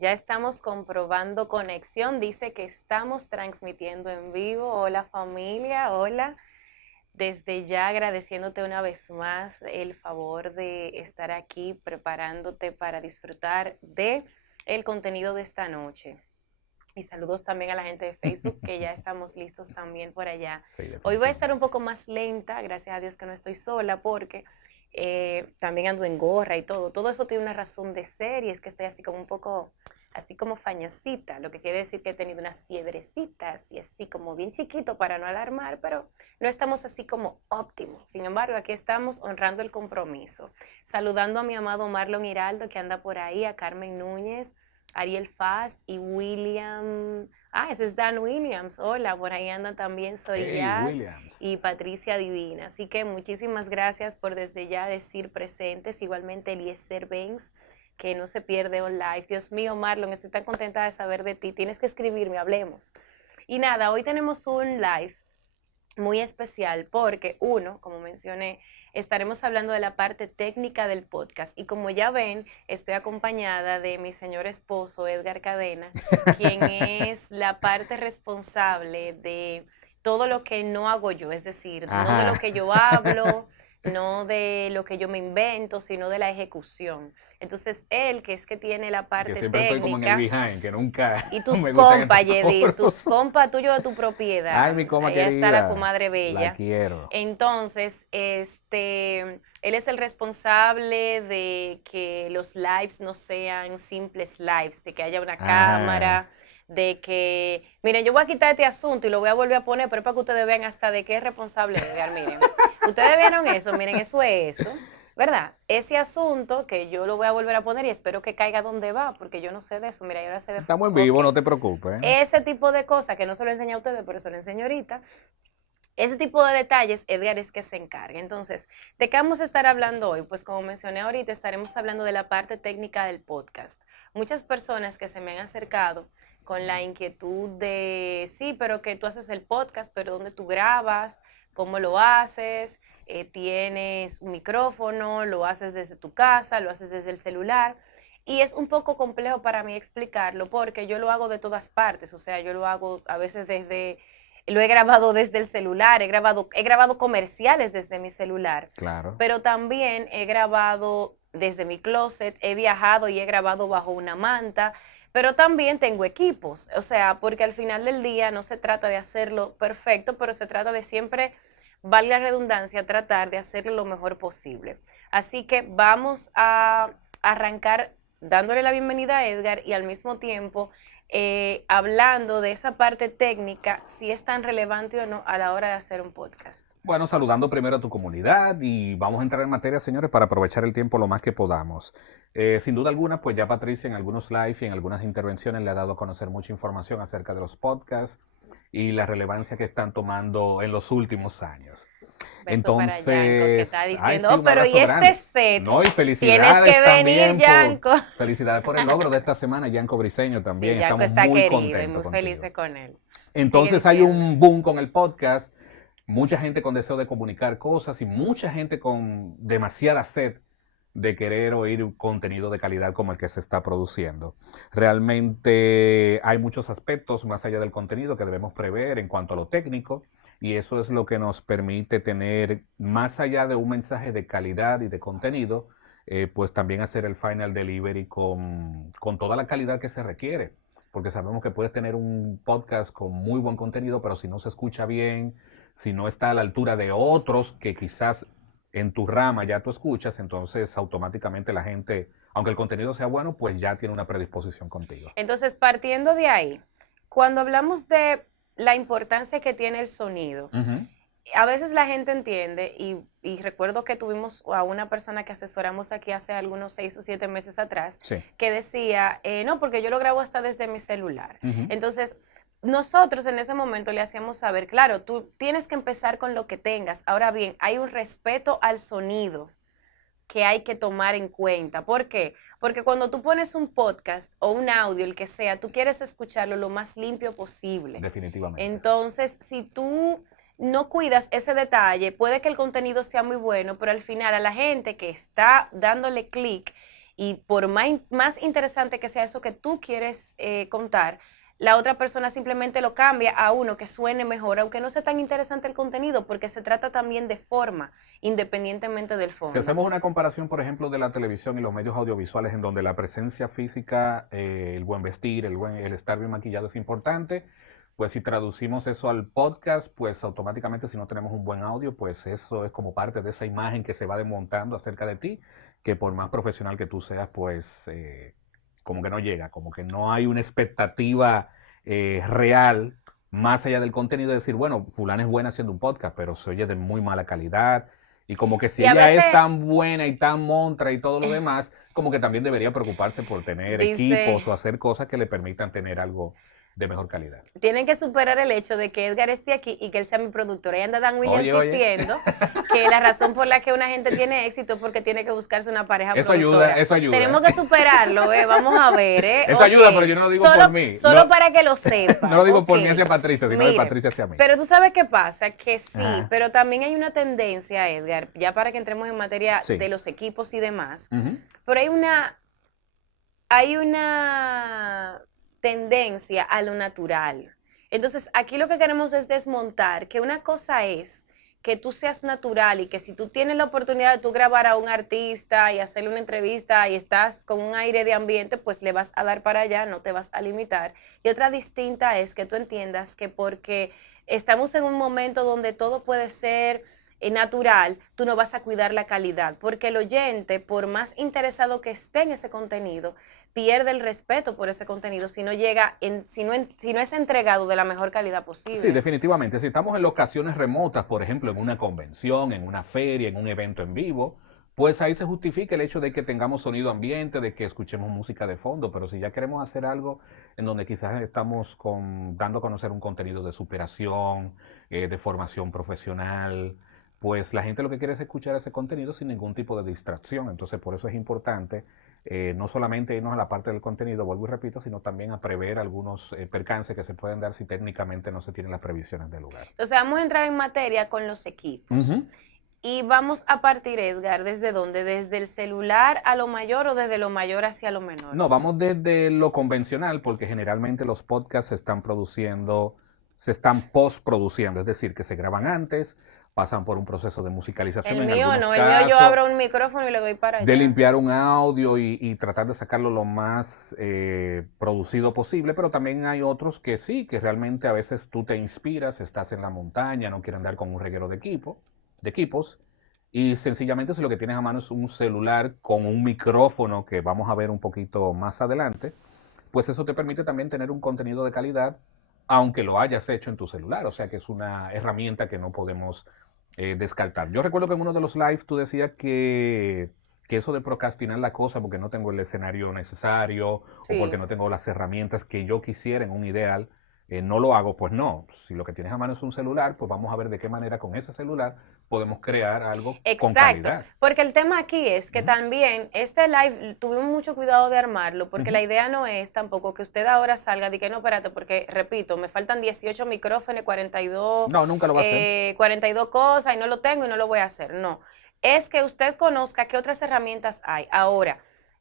Ya estamos comprobando conexión. Dice que estamos transmitiendo en vivo. Hola familia, hola. Desde ya agradeciéndote una vez más el favor de estar aquí preparándote para disfrutar de el contenido de esta noche. Y saludos también a la gente de Facebook, que ya estamos listos también por allá. Sí, Hoy voy a estar definitivamente. un poco más lenta, gracias a Dios que no estoy sola, porque también ando en gorra y todo. Todo eso tiene una razón de ser y es que estoy así como un poco, así como fañosita, lo que quiere decir que he tenido unas fiebrecitas y así como bien chiquito para no alarmar, pero no estamos así como óptimos. Sin embargo, aquí estamos honrando el compromiso. Saludando a mi amado Marlon Hiraldo, que anda por ahí, a Carmen Núñez, Ariel Faz y William. Ah, ese es Dan Williams. Hola, por ahí anda también Hey, Sorillaz Williams. y Patricia Divina. Así que muchísimas gracias por desde ya decir presentes. Igualmente Eliezer Benz, que no se pierde on live. Dios mío, Marlon, estoy tan contenta de saber de ti. Tienes que escribirme, hablemos. Y nada, hoy tenemos un live muy especial porque uno, como mencioné, estaremos hablando de la parte técnica del podcast y como ya ven, estoy acompañada de mi señor esposo Edgar Cadena, quien es la parte responsable de todo lo que no hago yo, es decir, no de Ajá. lo que yo hablo, no de lo que yo me invento, sino de la ejecución. Entonces, él, que es que tiene la Que parte siempre estoy como en el técnica, behind, que nunca y tus me gustan estos compas, Yedil, tus coros. compas tuyos de tu Ay, propiedad. mi coma Allá está la querida. comadre La bella. quiero. Entonces, él es el responsable de que los lives no sean simples lives, de que haya una Ajá. cámara, de que, miren, yo voy a quitar este asunto y lo voy a volver a poner, pero es para que ustedes vean hasta de qué es responsable Edgar, miren. Ustedes vieron eso, miren, eso es eso. ¿Verdad? Ese asunto que yo lo voy a volver a poner y espero que caiga donde va, porque yo no sé de eso. Mira, y ahora se ve. Estamos en Ok. vivo, no te preocupes. Ese tipo de cosas que no se lo enseña a ustedes, pero se lo enseño ahorita. Ese tipo de detalles, Edgar es que se encarga. Entonces, ¿de qué vamos a estar hablando hoy? Pues como mencioné ahorita, estaremos hablando de la parte técnica del podcast. Muchas personas que se me han acercado con la inquietud de, sí, pero que tú haces el podcast, pero ¿dónde tú grabas? ¿Cómo lo haces? ¿Tienes un micrófono? ¿Lo haces desde tu casa? ¿Lo haces desde el celular? Y es un poco complejo para mí explicarlo porque yo lo hago de todas partes, o sea, yo lo hago a veces desde lo he grabado desde el celular, he grabado comerciales desde mi celular, Claro. pero también he grabado desde mi closet, he viajado y he grabado bajo una manta, pero también tengo equipos, o sea, porque al final del día no se trata de hacerlo perfecto, pero se trata de siempre, valga la redundancia, tratar de hacerlo lo mejor posible. Así que vamos a arrancar dándole la bienvenida a Edgar y al mismo tiempo hablando de esa parte técnica, si es tan relevante o no a la hora de hacer un podcast. Bueno, saludando primero a tu comunidad y vamos a entrar en materia, señores, para aprovechar el tiempo lo más que podamos. Sin duda alguna, pues ya Patricia en algunos live y en algunas intervenciones le ha dado a conocer mucha información acerca de los podcasts y la relevancia que están tomando en los últimos años. Beso para Yanko, que está Entonces, ay, diciendo, sí, oh, un pero ¿y abrazo este grande. set? No, y Tienes que felicidades venir, también Yanko. felicidades por el logro de esta semana, Yanko Briseño Sí, también. Yanko Estamos está muy querido y contentos muy feliz contigo. con él. Sigue Entonces hay diciendo. un boom con el podcast, mucha gente con deseo de comunicar cosas y mucha gente con demasiada sed de querer oír contenido de calidad como el que se está produciendo. Realmente hay muchos aspectos más allá del contenido que debemos prever en cuanto a lo técnico y eso es lo que nos permite tener, más allá de un mensaje de calidad y de contenido, pues también hacer el final delivery con toda la calidad que se requiere. Porque sabemos que puedes tener un podcast con muy buen contenido, pero si no se escucha bien, si no está a la altura de otros que quizás en tu rama ya tú escuchas, entonces automáticamente la gente, aunque el contenido sea bueno, pues ya tiene una predisposición contigo. Entonces, partiendo de ahí, cuando hablamos de la importancia que tiene el sonido, Ujú. a veces la gente entiende, y recuerdo que tuvimos a una persona que asesoramos aquí hace algunos 6 o 7 meses atrás, Sí. que decía, no, porque yo lo grabo hasta desde mi celular. Ujú. Entonces, nosotros en ese momento le hacíamos saber, claro, tú tienes que empezar con lo que tengas. Ahora bien, hay un respeto al sonido que hay que tomar en cuenta. ¿Por qué? Porque cuando tú pones un podcast o un audio, el que sea, tú quieres escucharlo lo más limpio posible. Definitivamente. Entonces, si tú no cuidas ese detalle, puede que el contenido sea muy bueno, pero al final a la gente que está dándole clic y por más interesante que sea eso que tú quieres contar, la otra persona simplemente lo cambia a uno que suene mejor, aunque no sea tan interesante el contenido, porque se trata también de forma, independientemente del Si fondo. hacemos una comparación, por ejemplo, de la televisión y los medios audiovisuales, en donde la presencia física, el buen vestir, el estar bien maquillado es importante, pues si traducimos eso al podcast, pues automáticamente si no tenemos un buen audio, pues eso es como parte de esa imagen que se va desmontando acerca de ti, que por más profesional que tú seas, pues como que no llega, como que no hay una expectativa real más allá del contenido de decir, bueno, fulana es buena haciendo un podcast, pero se oye de muy mala calidad. Y como que si Y a ella veces es tan buena y tan montra y todo lo demás, como que también debería preocuparse por tener dice... equipos o hacer cosas que le permitan tener algo de mejor calidad. Tienen que superar el hecho de que Edgar esté aquí y que él sea mi productor. Ahí anda Dan Williams Oye, oye, diciendo que la razón por la que una gente tiene éxito es porque tiene que buscarse una pareja eso ayuda, productora. eso ayuda. Tenemos que superarlo, vamos a ver, Eso Ok. ayuda, pero yo no lo digo por mí. Solo No, para que lo no sepa. lo digo Ok. por mí hacia Patricia, sino de Mire, Patricia hacia mí. pero tú sabes qué pasa, que sí, Ajá. pero también hay una tendencia, Edgar, ya para que entremos en materia Sí. de los equipos y demás, Ujú. pero hay una tendencia a lo natural. Entonces, aquí lo que queremos es desmontar que una cosa es que tú seas natural y que si tú tienes la oportunidad de tú grabar a un artista y hacerle una entrevista y estás con un aire de ambiente, pues le vas a dar para allá, no te vas a limitar. Y otra distinta es que tú entiendas que porque estamos en un momento donde todo puede ser natural, tú no vas a cuidar la calidad, porque el oyente, por más interesado que esté en ese contenido, pierde el respeto por ese contenido si no llega, si no es entregado de la mejor calidad Sí, posible. definitivamente. Si estamos en locaciones remotas, por ejemplo, en una convención, en una feria, en un evento en vivo, pues ahí se justifica el hecho de que tengamos sonido ambiente, de que escuchemos música de fondo, pero si ya queremos hacer algo en donde quizás estamos dando a conocer un contenido de superación, de formación profesional, pues la gente lo que quiere es escuchar ese contenido sin ningún tipo de distracción. Entonces, por eso es importante no solamente irnos a la parte del contenido, vuelvo y repito, sino también a prever algunos percances que se pueden dar si técnicamente no se tienen las previsiones del lugar. Entonces vamos a entrar en materia con los equipos. Ujú. Y vamos a partir, Edgar, ¿desde dónde? ¿Desde el celular a lo mayor o desde lo mayor hacia lo menor? No, vamos desde lo convencional, porque generalmente los podcasts se están postproduciendo, es decir, que se graban antes, pasan por un proceso de musicalización El en mío algunos no, el mío yo casos, abro un micrófono y le doy para de allá. limpiar un audio y tratar de sacarlo lo más producido posible, pero también hay otros que sí, que realmente a veces tú te inspiras, estás en la montaña, no quieres andar con un reguero de equipos, y sencillamente si lo que tienes a mano es un celular con un micrófono que vamos a ver un poquito más adelante, pues eso te permite también tener un contenido de calidad, aunque lo hayas hecho en tu celular, o sea que es una herramienta que no podemos descartar. Yo recuerdo que en uno de los lives tú decías que eso de procrastinar la cosa porque no tengo el escenario necesario o porque Sí. no tengo las herramientas que yo quisiera en un ideal, no lo hago, pues no. Si lo que tienes a mano es un celular, pues vamos a ver de qué manera con ese celular podemos crear algo con Exacto, calidad. porque el tema aquí es que Ujú, también este live tuvimos mucho cuidado de armarlo, porque la ujú. idea no es tampoco que usted ahora salga de que no, espérate, porque repito, me faltan 18 micrófonos, 42, No, nunca lo va a hacer. 42 cosas y no lo tengo y no lo voy a hacer. No, es que usted conozca qué otras herramientas hay. Ahora,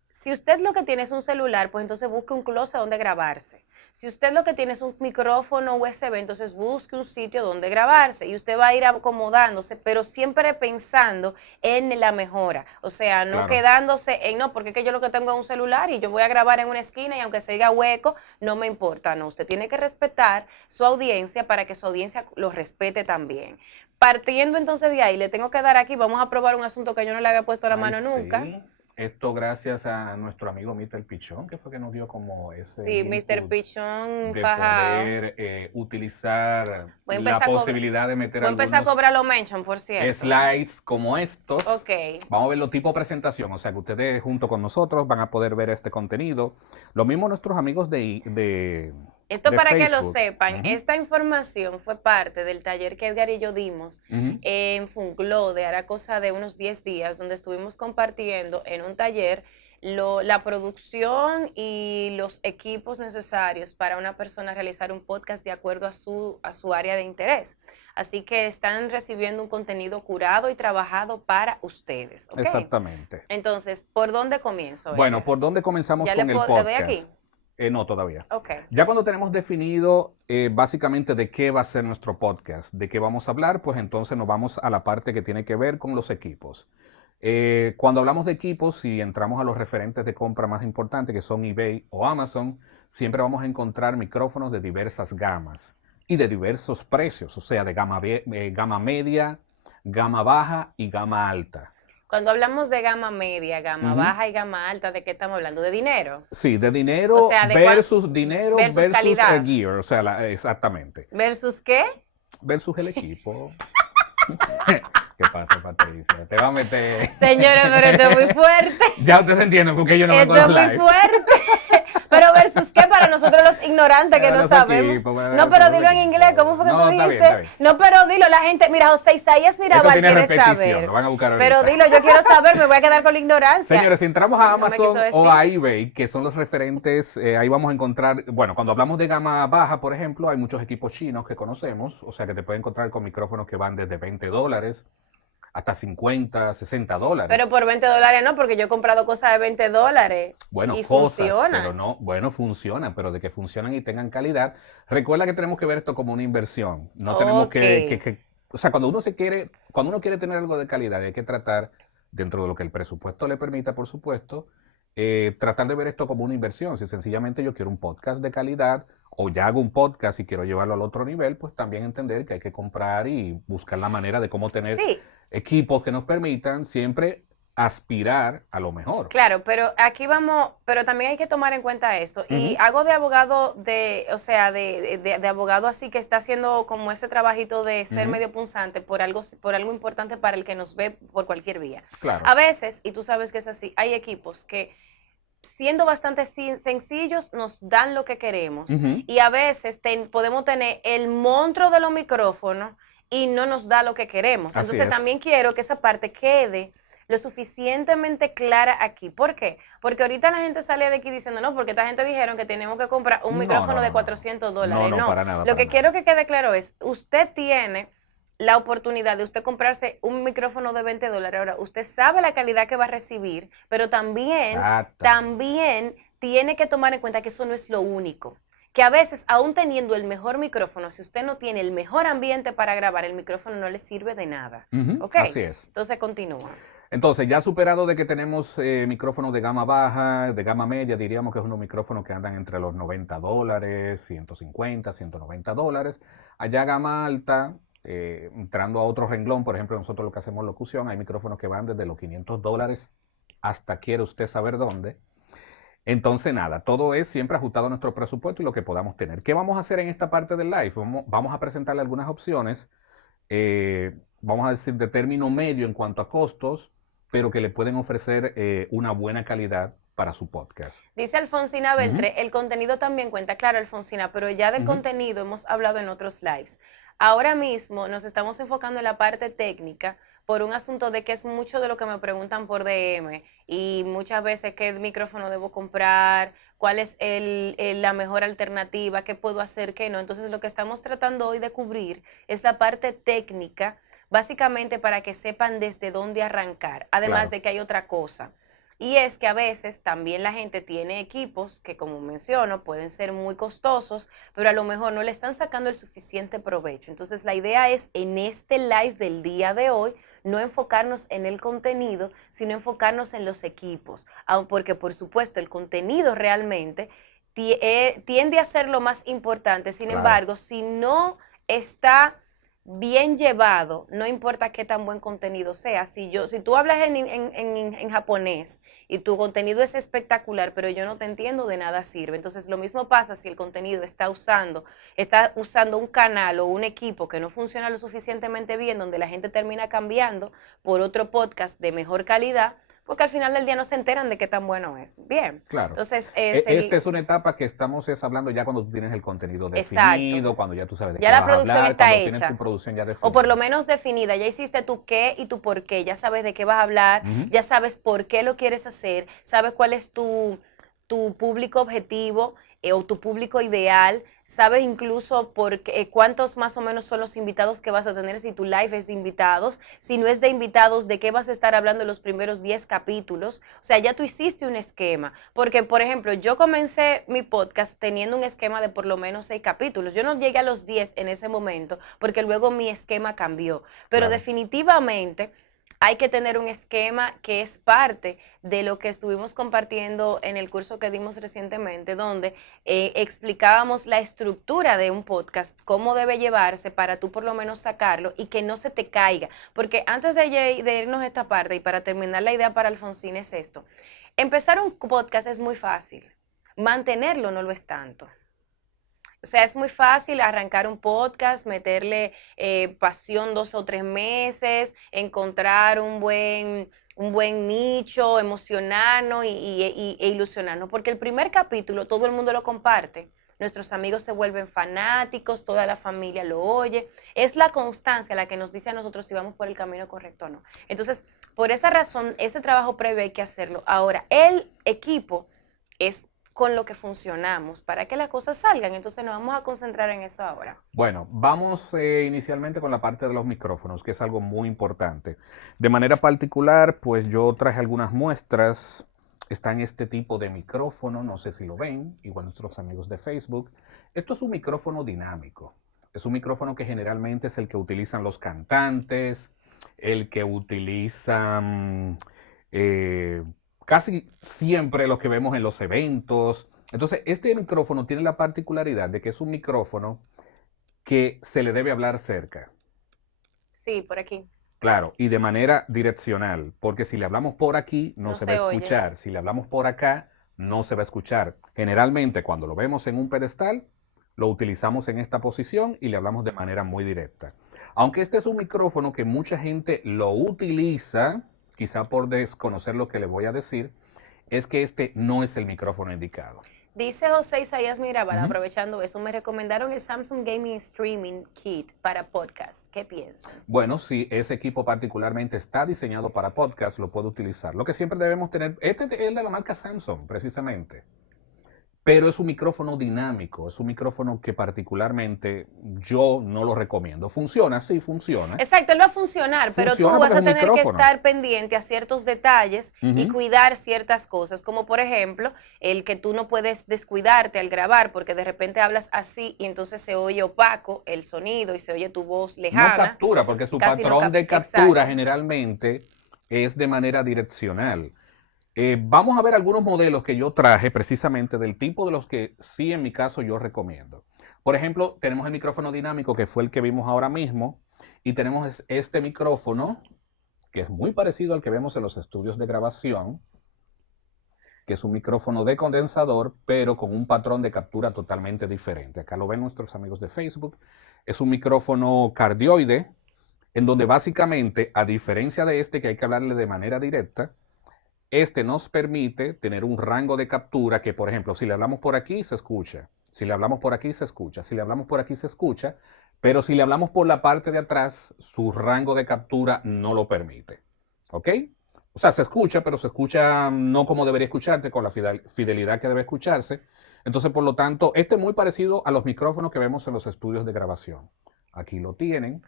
si usted lo que tiene es un celular, pues entonces busque un closet donde grabarse. Si usted lo que tiene es un micrófono USB, entonces busque un sitio donde grabarse y usted va a ir acomodándose, pero siempre pensando en la mejora. O sea, no Claro. quedándose en, no, porque es que yo lo que tengo es un celular y yo voy a grabar en una esquina y aunque se diga hueco, no me importa. No, usted tiene que respetar su audiencia para que su audiencia lo respete también. Partiendo entonces de ahí, le tengo que dar aquí, vamos a probar un asunto que yo no le había puesto la Ay, mano nunca. sí. Esto gracias a nuestro amigo Mr. Pichón, que fue que nos dio como ese Sí, Mr. input Pichón de fajado. poder utilizar Voy a la empezar a cobrar. posibilidad de meter Voy a empezar a algunos cobrar los mention, por cierto. slides como estos. Ok. Vamos a verlo tipo presentación, o sea que ustedes junto con nosotros van a poder ver este contenido. Lo mismo nuestros amigos Esto de para que lo Facebook. sepan, Ujú, esta información fue parte del taller que Edgar y yo dimos ujú. en Funglode, hará cosa de unos 10 días, donde estuvimos compartiendo en un taller la producción y los equipos necesarios para una persona realizar un podcast de acuerdo a su área de interés. Así que están recibiendo un contenido curado y trabajado para ustedes, ¿ok? Exactamente. Entonces, ¿por dónde comienzo? Bueno, ¿por dónde comenzamos ¿Ya con el le doy aquí? podcast? No, todavía. Ok. Ya cuando tenemos definido básicamente de qué va a ser nuestro podcast, de qué vamos a hablar, pues entonces nos vamos a la parte que tiene que ver con los equipos. Cuando hablamos de equipos y entramos a los referentes de compra más importantes, que son eBay o Amazon, siempre vamos a encontrar micrófonos de diversas gamas y de diversos precios, o sea, de gama media, gama baja y gama alta. Cuando hablamos de gama media, gama baja y gama alta, ¿de qué estamos hablando? ¿De dinero? Sí, de dinero O sea, versus dinero versus calidad. el gear, o sea, exactamente. ¿Versus qué? Versus el equipo. ¿Qué pasa, Patricia? Te va a meter... Señora, pero esto es muy fuerte. Ya ustedes entienden porque yo no me Esto es acuerdo muy fuerte. Pero versus qué para nosotros los ignorantes que no sabemos. No, pero dilo en inglés, ¿cómo fue que tú dijiste? Está bien. No, pero dilo, la gente, mira, José Isaías Mirabal quiere saber. Lo van a buscar ahorita. Pero dilo, yo quiero saber, me voy a quedar con la ignorancia. Señores, si entramos a No me Amazon quiso decir. o a eBay, que son los referentes, ahí vamos a encontrar, bueno, cuando hablamos de gama baja, por ejemplo, hay muchos equipos chinos que conocemos, o sea que te pueden encontrar con micrófonos que van desde $20 hasta $50, $60. Pero por $20 no, porque yo he comprado cosas de $20 Bueno, y cosas, funciona. pero no, bueno, funcionan, pero de que funcionan y tengan calidad. Recuerda que tenemos que ver esto como una inversión. No tenemos o sea, cuando uno quiere tener algo de calidad, hay que tratar, dentro de lo que el presupuesto le permita, por supuesto, tratar de ver esto como una inversión. Si sencillamente yo quiero un podcast de calidad, o ya hago un podcast y quiero llevarlo al otro nivel, pues también entender que hay que comprar y buscar la manera de cómo tener equipos que nos permitan siempre aspirar a lo mejor. Claro, pero aquí vamos, pero también hay que tomar en cuenta esto. Y hago de abogado o sea, de abogado así que está haciendo como ese trabajito de ser medio punzante por algo importante para el que nos ve por cualquier vía. Claro. A veces, y tú sabes que es así, hay equipos que siendo bastante sencillos nos dan lo que queremos. Y a veces podemos tener el monstruo de los micrófonos y no nos da lo que queremos. Así Entonces es. también quiero que esa parte quede lo suficientemente clara aquí. ¿Por qué? Porque ahorita la gente sale de aquí diciendo, no, porque esta gente dijeron que tenemos que comprar un micrófono de $400. No, para nada. Lo que quiero que quede claro es, usted tiene la oportunidad de usted comprarse un micrófono de $20. Ahora, usted sabe la calidad que va a recibir, pero también tiene que tomar en cuenta que eso no es lo único. Que a veces, aún teniendo el mejor micrófono, si usted no tiene el mejor ambiente para grabar, el micrófono no le sirve de nada. ¿Ok? Así es. Entonces, continúa. Entonces, ya superado de que tenemos micrófonos de gama baja, de gama media, diríamos que es unos micrófonos que andan entre los $90, $150, $190. Allá gama alta, entrando a otro renglón, por ejemplo, nosotros lo que hacemos locución, hay micrófonos que van desde los $500 hasta quiere usted saber dónde. Entonces, nada, todo es siempre ajustado a nuestro presupuesto y lo que podamos tener. ¿Qué vamos a hacer en esta parte del live? Vamos a presentarle algunas opciones, vamos a decir, de término medio en cuanto a costos, pero que le pueden ofrecer una buena calidad para su podcast. Dice Alfonsina Beltré, el contenido también cuenta, claro, Alfonsina, pero ya del contenido hemos hablado en otros lives. Ahora mismo nos estamos enfocando en la parte técnica por un asunto de que es mucho de lo que me preguntan por DM y muchas veces qué micrófono debo comprar, cuál es la mejor alternativa, qué puedo hacer, qué no. Entonces lo que estamos tratando hoy de cubrir es la parte técnica, básicamente para que sepan desde dónde arrancar, además de que hay otra cosa. Y es que a veces también la gente tiene equipos que, como menciono, pueden ser muy costosos, pero a lo mejor no le están sacando el suficiente provecho. Entonces la idea es, en este live del día de hoy, no enfocarnos en el contenido, sino enfocarnos en los equipos. Porque, por supuesto, el contenido realmente tiende a ser lo más importante. Sin embargo, si no está bien llevado, no importa qué tan buen contenido sea. Si tú hablas en japonés y tu contenido es espectacular, pero yo no te entiendo, de nada sirve. Entonces lo mismo pasa si el contenido está usando un canal o un equipo que no funciona lo suficientemente bien, donde la gente termina cambiando por otro podcast de mejor calidad, porque al final del día no se enteran de qué tan bueno es. Bien. Claro. Entonces, Esta es una etapa que estamos hablando ya cuando tú tienes el contenido exacto. definido, cuando ya tú sabes de Ya qué la vas a producción hablar, está cuando tienes tu hecha. producción ya O por lo definida. menos definida, ya hiciste tu qué y tu por qué, ya sabes de qué vas a hablar, Ujú. ya sabes por qué lo quieres hacer, sabes cuál es tu público objetivo o tu público ideal, sabes incluso cuántos más o menos son los invitados que vas a tener si tu live es de invitados, si no es de invitados, de qué vas a estar hablando en los primeros 10 capítulos, o sea, ya tú hiciste un esquema, porque por ejemplo, yo comencé mi podcast teniendo un esquema de por lo menos 6 capítulos, yo no llegué a los 10 en ese momento, porque luego mi esquema cambió, pero Claro. definitivamente hay que tener un esquema que es parte de lo que estuvimos compartiendo en el curso que dimos recientemente, donde explicábamos la estructura de un podcast, cómo debe llevarse para tú por lo menos sacarlo y que no se te caiga. Porque antes de irnos a esta parte y para terminar la idea para Alfonsín es esto, empezar un podcast es muy fácil, mantenerlo no lo es tanto. O sea, es muy fácil arrancar un podcast, meterle pasión 2 o 3 meses, encontrar un buen nicho, emocionarnos e ilusionarnos, porque el primer capítulo todo el mundo lo comparte. Nuestros amigos se vuelven fanáticos, toda la familia lo oye. Es la constancia la que nos dice a nosotros si vamos por el camino correcto o no. Entonces, por esa razón, ese trabajo previo hay que hacerlo. Ahora, el equipo es con lo que funcionamos para que las cosas salgan. Entonces nos vamos a concentrar en eso ahora. Bueno, vamos inicialmente con la parte de los micrófonos, que es algo muy importante. De manera particular, pues yo traje algunas muestras. Están este tipo de micrófono, no sé si lo ven, igual nuestros amigos de Facebook. Esto es un micrófono dinámico. Es un micrófono que generalmente es el que utilizan los cantantes, el que utilizan casi siempre lo que vemos en los eventos. Entonces, este micrófono tiene la particularidad de que es un micrófono que se le debe hablar cerca. Sí, por aquí. Claro, y de manera direccional, porque si le hablamos por aquí no No se va a se oye. escuchar, si le hablamos por acá no se va a escuchar. Generalmente cuando lo vemos en un pedestal, lo utilizamos en esta posición y le hablamos de manera muy directa. Aunque este es un micrófono que mucha gente lo utiliza, quizá por desconocer lo que le voy a decir, es que este no es el micrófono indicado. Dice José Isaías Mirabal, Ujú. aprovechando eso, me recomendaron el Samsung Gaming Streaming Kit para podcast. ¿Qué piensan? Bueno, si ese equipo particularmente está diseñado para podcast, lo puede utilizar. Lo que siempre debemos tener, este es el de la marca Samsung, precisamente. Pero es un micrófono dinámico, es un micrófono que particularmente yo no lo recomiendo. ¿Funciona? Sí, funciona. Exacto, él va a funcionar, pero tú Funciona vas porque es a un tener que micrófono. estar pendiente a ciertos detalles y Ujú. cuidar ciertas cosas, como por ejemplo, el que tú no puedes descuidarte al grabar porque de repente hablas así y entonces se oye opaco el sonido y se oye tu voz No lejana. captura, porque su Casi no patrón de captura exacto. generalmente es de manera direccional. Vamos a ver algunos modelos que yo traje precisamente del tipo de los que sí en mi caso yo recomiendo. Por ejemplo, tenemos el micrófono dinámico que fue el que vimos ahora mismo y tenemos este micrófono que es muy parecido al que vemos en los estudios de grabación, que es un micrófono de condensador pero con un patrón de captura totalmente diferente. Acá lo ven nuestros amigos de Facebook. Es un micrófono cardioide en donde básicamente, a diferencia de este que hay que hablarle de manera directa, este nos permite tener un rango de captura que, por ejemplo, si le hablamos por aquí, se escucha. Si le hablamos por aquí, se escucha. Si le hablamos por aquí, se escucha. Pero si le hablamos por la parte de atrás, su rango de captura no lo permite. ¿Ok? O sea, se escucha, pero se escucha no como debería escucharte, con la fidelidad que debe escucharse. Entonces, por lo tanto, este es muy parecido a los micrófonos que vemos en los estudios de grabación. Aquí lo tienen.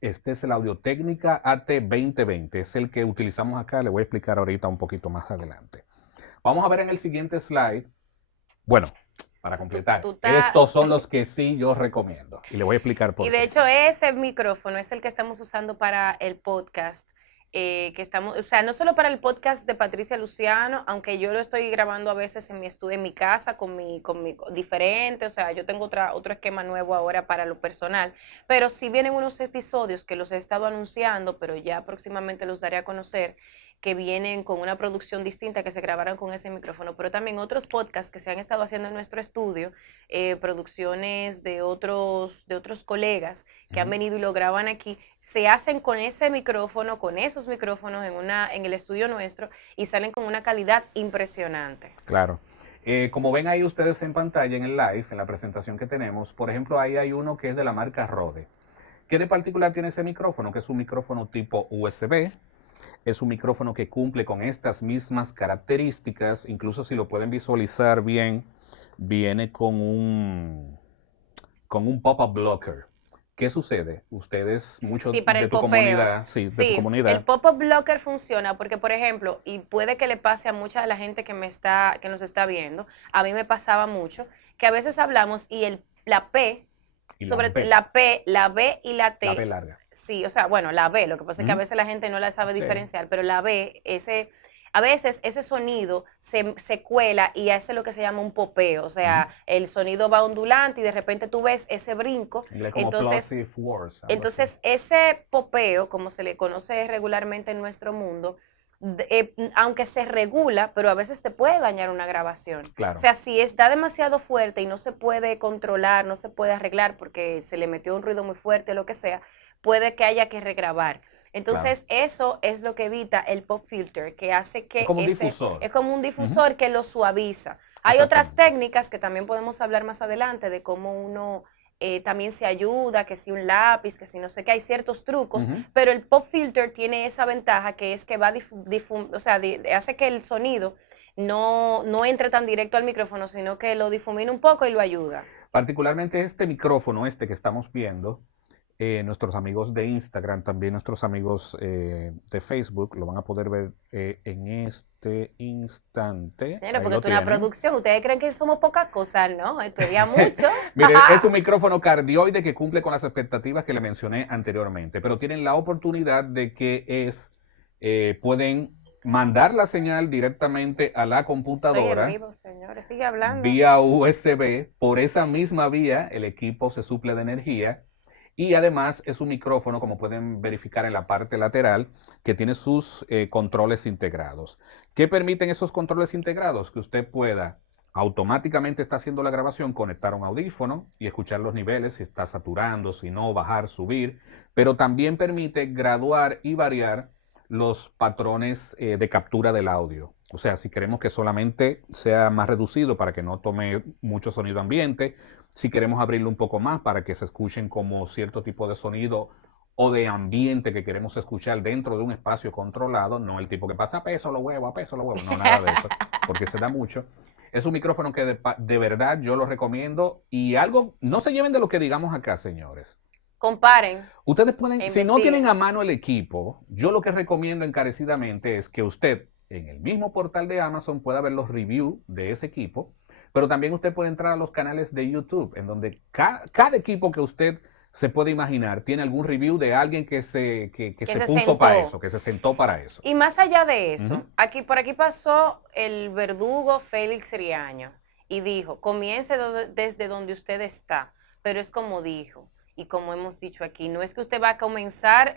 Este es el Audio-Técnica AT2020, es el que utilizamos acá, le voy a explicar ahorita un poquito más adelante. Vamos a ver en el siguiente slide. Bueno, para completar, estos son los que sí yo recomiendo y le voy a explicar por qué. Y de hecho ese micrófono es el que estamos usando para el podcast. Que estamos, o sea, no solo para el podcast de Patricia Luciano, aunque yo lo estoy grabando a veces en mi estudio, en mi casa, con mi diferente, o sea, yo tengo otro esquema nuevo ahora para lo personal, pero sí vienen unos episodios que los he estado anunciando, pero ya próximamente los daré a conocer, que vienen con una producción distinta que se grabaron con ese micrófono, pero también otros podcasts que se han estado haciendo en nuestro estudio, producciones de otros colegas que han Ujú. venido y lo graban aquí, se hacen con ese micrófono, con esos micrófonos en el estudio nuestro y salen con una calidad impresionante. Claro. Como ven ahí ustedes en pantalla, en el live, en la presentación que tenemos, por ejemplo, ahí hay uno que es de la marca Rode. ¿Qué de particular tiene ese micrófono? Que es un micrófono tipo USB. Es un micrófono que cumple con estas mismas características. Incluso si lo pueden visualizar bien, viene con un pop-up blocker. ¿Qué sucede? Ustedes, muchos Sí, para de el tu popeo. comunidad, sí, de tu Sí, el comunidad, pop-up blocker funciona porque, por ejemplo, y puede que le pase a mucha de la gente que nos está viendo, a mí me pasaba mucho, que a veces hablamos y la P, y la sobre B, la P, la B y la la B T, larga. sí, o sea, bueno, la B, lo que pasa es que a ¿Mm? veces la gente no la sabe Sí. diferenciar, pero la B, a veces ese sonido se cuela y hace lo que se llama un popeo, o Ujú. sea, el sonido va ondulante y de repente tú ves ese brinco, En inglés como entonces plosive words, algo así. entonces, ese popeo, como se le conoce regularmente en nuestro mundo, aunque se regula, pero a veces te puede dañar una grabación. O Claro, sea, si está demasiado fuerte y no se puede controlar, no se puede arreglar porque se le metió un ruido muy fuerte o lo que sea, puede que haya que regrabar. claro. Entonces, eso es lo que evita el pop filter, que hace Es que como un difusor. es como un Ujú. difusor que lo suaviza. Hay otras Exactamente. técnicas que también podemos hablar más adelante de cómo uno también se ayuda, que si un lápiz, que si no sé qué, hay ciertos trucos, Ujú. pero el pop filter tiene esa ventaja que es que va o sea, hace que el sonido no entre tan directo al micrófono, sino que lo difumina un poco y lo ayuda. Particularmente este micrófono, este que estamos viendo, nuestros amigos de Instagram, también nuestros amigos de Facebook, lo van a poder ver en este instante. Señora, Ahí porque lo esto es una tienen. producción, ustedes creen que somos poca cosa, ¿no? Estudia mucho. Mire, es un micrófono cardioide que cumple con las expectativas que le mencioné anteriormente, pero tienen la oportunidad de que pueden mandar la señal directamente a la Estoy en computadora vivo, señores, sigue hablando. vía USB. Por esa misma vía, el equipo se suple de energía. Y además es un micrófono, como pueden verificar en la parte lateral, que tiene sus controles integrados. ¿Qué permiten esos controles integrados? Que usted pueda automáticamente está haciendo la grabación, conectar un audífono y escuchar los niveles, si está saturando, si no, bajar, subir, pero también permite graduar y variar los patrones de captura del audio. O sea, si queremos que solamente sea más reducido para que no tome mucho sonido ambiente, si queremos abrirlo un poco más para que se escuchen como cierto tipo de sonido o de ambiente que queremos escuchar dentro de un espacio controlado, no el tipo que pasa a peso los huevos, no, nada de eso, porque se da mucho. Es un micrófono que de verdad yo lo recomiendo y algo, no se lleven de lo que digamos acá, señores. Comparen Ustedes e pueden, si no tienen investiguen. a mano el equipo, yo lo que recomiendo encarecidamente es que usted en el mismo portal de Amazon pueda ver los reviews de ese equipo, pero también usted puede entrar a los canales de YouTube, en donde cada equipo que usted se puede imaginar tiene algún review de alguien que Que se se puso para sentó. eso, que se sentó para eso. Y más allá de Ujú. eso, por aquí pasó el verdugo Félix Riaño y dijo, comience desde donde usted está, pero es como dijo y como hemos dicho aquí, no es que usted va a comenzar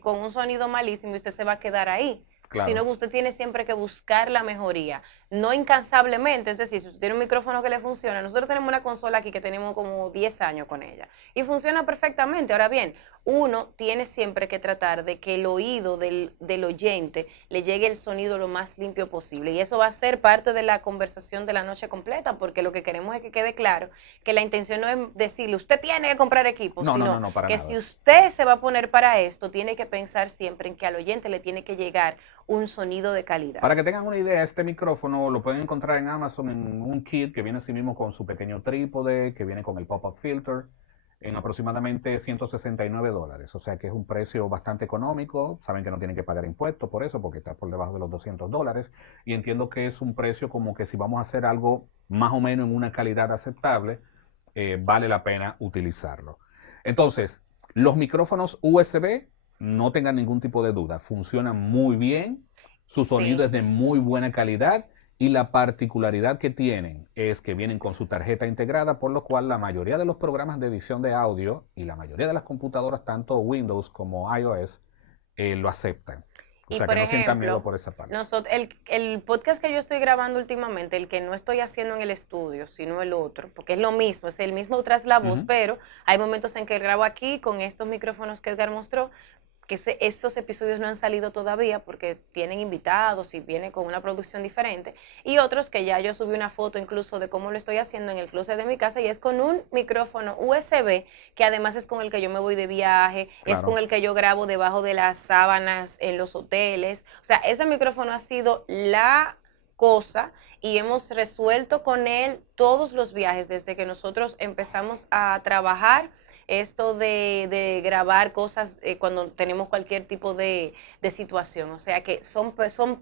con un sonido malísimo y usted se va a quedar ahí, sino Claro. que usted tiene siempre que buscar la mejoría, no incansablemente, es decir, si usted tiene un micrófono que le funciona, nosotros tenemos una consola aquí que tenemos como 10 años con ella y funciona perfectamente. Ahora bien, uno tiene siempre que tratar de que el oído del oyente le llegue el sonido lo más limpio posible. Y eso va a ser parte de la conversación de la noche completa, porque lo que queremos es que quede claro que la intención no es decirle, usted tiene que comprar equipo, No, no, no, sino no, para que si nada. usted se va a poner para esto, tiene que pensar siempre en que al oyente le tiene que llegar un sonido de calidad. Para que tengan una idea, este micrófono lo pueden encontrar en Amazon en un kit que viene así mismo con su pequeño trípode, que viene con el pop-up filter, en aproximadamente $169. O sea que es un precio bastante económico. Saben que no tienen que pagar impuestos por eso, porque está por debajo de los $200. Y entiendo que es un precio como que si vamos a hacer algo más o menos en una calidad aceptable, vale la pena utilizarlo. Entonces, los micrófonos USB, no tengan ningún tipo de duda, funcionan muy bien, su sonido Sí. es de muy buena calidad y la particularidad que tienen es que vienen con su tarjeta integrada, por lo cual la mayoría de los programas de edición de audio y la mayoría de las computadoras, tanto Windows como iOS, lo aceptan. O Y sea, que por no sientan miedo ejemplo, por esa parte. el podcast que yo estoy grabando últimamente, el que no estoy haciendo en el estudio, sino el otro, porque es lo mismo, es el mismo tras la voz, Ujú. pero hay momentos en que grabo aquí con estos micrófonos que Edgar mostró, que estos episodios no han salido todavía porque tienen invitados y viene con una producción diferente, y otros que ya yo subí una foto incluso de cómo lo estoy haciendo en el closet de mi casa y es con un micrófono USB que además es con el que yo me voy de viaje, es con Claro. el que yo grabo debajo de las sábanas en los hoteles, o sea, ese micrófono ha sido la cosa y hemos resuelto con él todos los viajes desde que nosotros empezamos a trabajar esto de grabar cosas cuando tenemos cualquier tipo de situación. O sea que son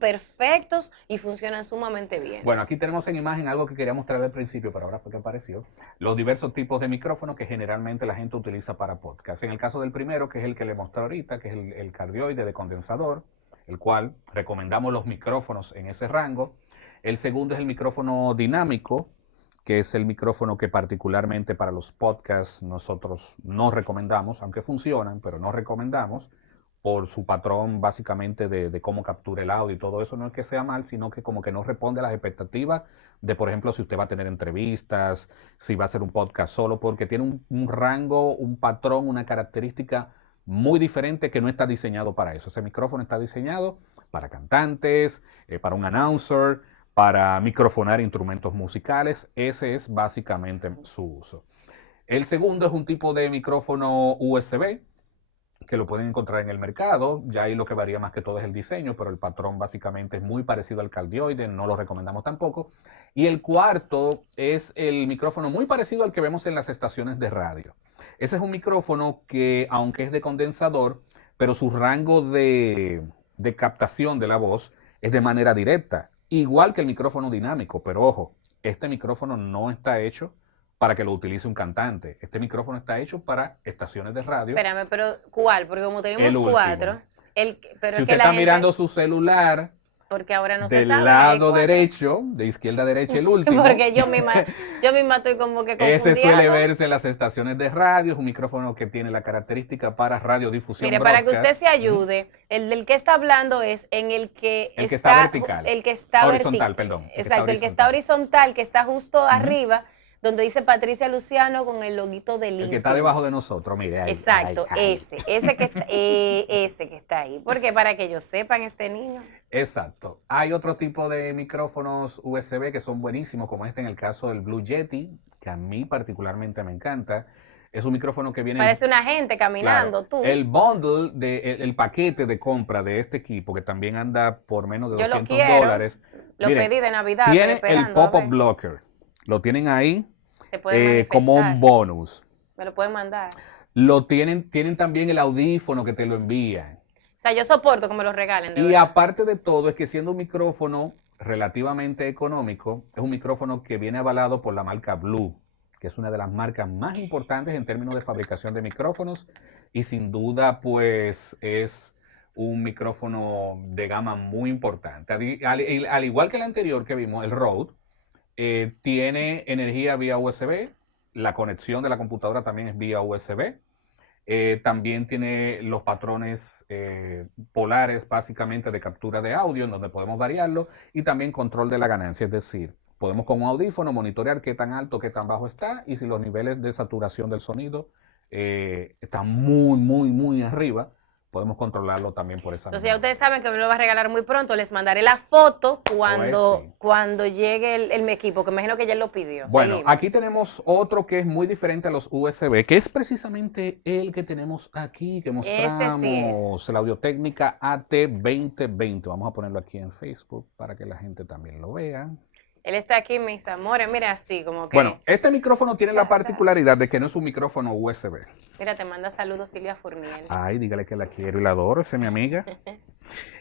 perfectos y funcionan sumamente bien. Bueno, aquí tenemos en imagen algo que quería mostrar al principio, pero ahora fue que apareció. Los diversos tipos de micrófonos que generalmente la gente utiliza para podcast. En el caso del primero, que es el que le mostré ahorita, que es el cardioide de condensador, el cual recomendamos los micrófonos en ese rango. El segundo es el micrófono dinámico, que es el micrófono que particularmente para los podcasts nosotros no recomendamos, aunque funcionan, pero no recomendamos por su patrón básicamente de cómo captura el audio y todo eso. No es que sea mal, sino que como que no responde a las expectativas de, por ejemplo, si usted va a tener entrevistas, si va a hacer un podcast solo, porque tiene un rango, un patrón, una característica muy diferente que no está diseñado para eso. Ese micrófono está diseñado para cantantes, para un announcer, para microfonar instrumentos musicales. Ese es básicamente su uso. El segundo es un tipo de micrófono USB que lo pueden encontrar en el mercado. Ya ahí lo que varía más que todo es el diseño, pero el patrón básicamente es muy parecido al cardioide, no lo recomendamos tampoco. Y el cuarto es el micrófono muy parecido al que vemos en las estaciones de radio. Ese es un micrófono que, aunque es de condensador, pero su rango de captación de la voz es de manera directa, igual que el micrófono dinámico, pero ojo, este micrófono no está hecho para que lo utilice un cantante. Este micrófono está hecho para estaciones de radio. Espérame, pero ¿cuál? Porque como tenemos El último. cuatro, pero Si es que usted la está gente, mirando su celular porque ahora no se del sabe, hay lado cuatro. derecho, de izquierda a derecha el último, Porque yo misma estoy como que ese confundida. suele verse en las estaciones de radio. Es un micrófono que tiene la característica para radiodifusión Mire, para que usted broadcast. se ayude, el del que está hablando es en el que El que está vertical. el que está Horizontal, perdón. Exacto, el que está horizontal, que está justo arriba, donde dice Patricia Luciano con el loguito de LinkedIn. El que está debajo de nosotros, mire ahí. Exacto, ahí. ese que está ahí. Porque para que ellos sepan, este niño. Exacto. Hay otro tipo de micrófonos USB que son buenísimos, como este en el caso del Blue Yeti, que a mí particularmente me encanta. Es un micrófono que viene... Parece una gente caminando, claro, tú. el bundle, el paquete de compra de este equipo, que también anda por menos de Yo lo $200. quiero. Lo Miren, pedí de Navidad, tiene estoy el esperando, a pop-up ver. blocker. Lo tienen ahí Se puede manifestar. como un bonus. Me lo pueden mandar. Lo tienen también el audífono que te lo envían. O sea, yo soporto que me lo regalen, de Y verdad. aparte de todo, es que siendo un micrófono relativamente económico, es un micrófono que viene avalado por la marca Blue, que es una de las marcas más importantes en términos de fabricación de micrófonos y sin duda pues es un micrófono de gama muy importante. Al igual que el anterior que vimos, el Rode, tiene energía vía USB, la conexión de la computadora también es vía USB. También tiene los patrones polares básicamente de captura de audio en donde podemos variarlo y también control de la ganancia, es decir, podemos con un audífono monitorear qué tan alto, qué tan bajo está y si los niveles de saturación del sonido están muy arriba, podemos controlarlo también por esa Entonces ya manera. ustedes saben que me lo va a regalar muy pronto. Les mandaré la foto cuando, sí. cuando llegue mi equipo, que imagino que ya lo pidió. Bueno, Seguimos. aquí tenemos otro que es muy diferente a los USB, que es precisamente el que tenemos aquí, que mostramos, Ese sí el Audio-Técnica AT2020. Vamos a ponerlo aquí en Facebook para que la gente también lo vea. Él está aquí, mis amores. Mira así, como que. Bueno, este micrófono tiene la Cha. particularidad de que no es un micrófono USB. Mira, te manda saludos Silvia Fournier. Ay, dígale que la quiero y la adoro, esa es mi amiga.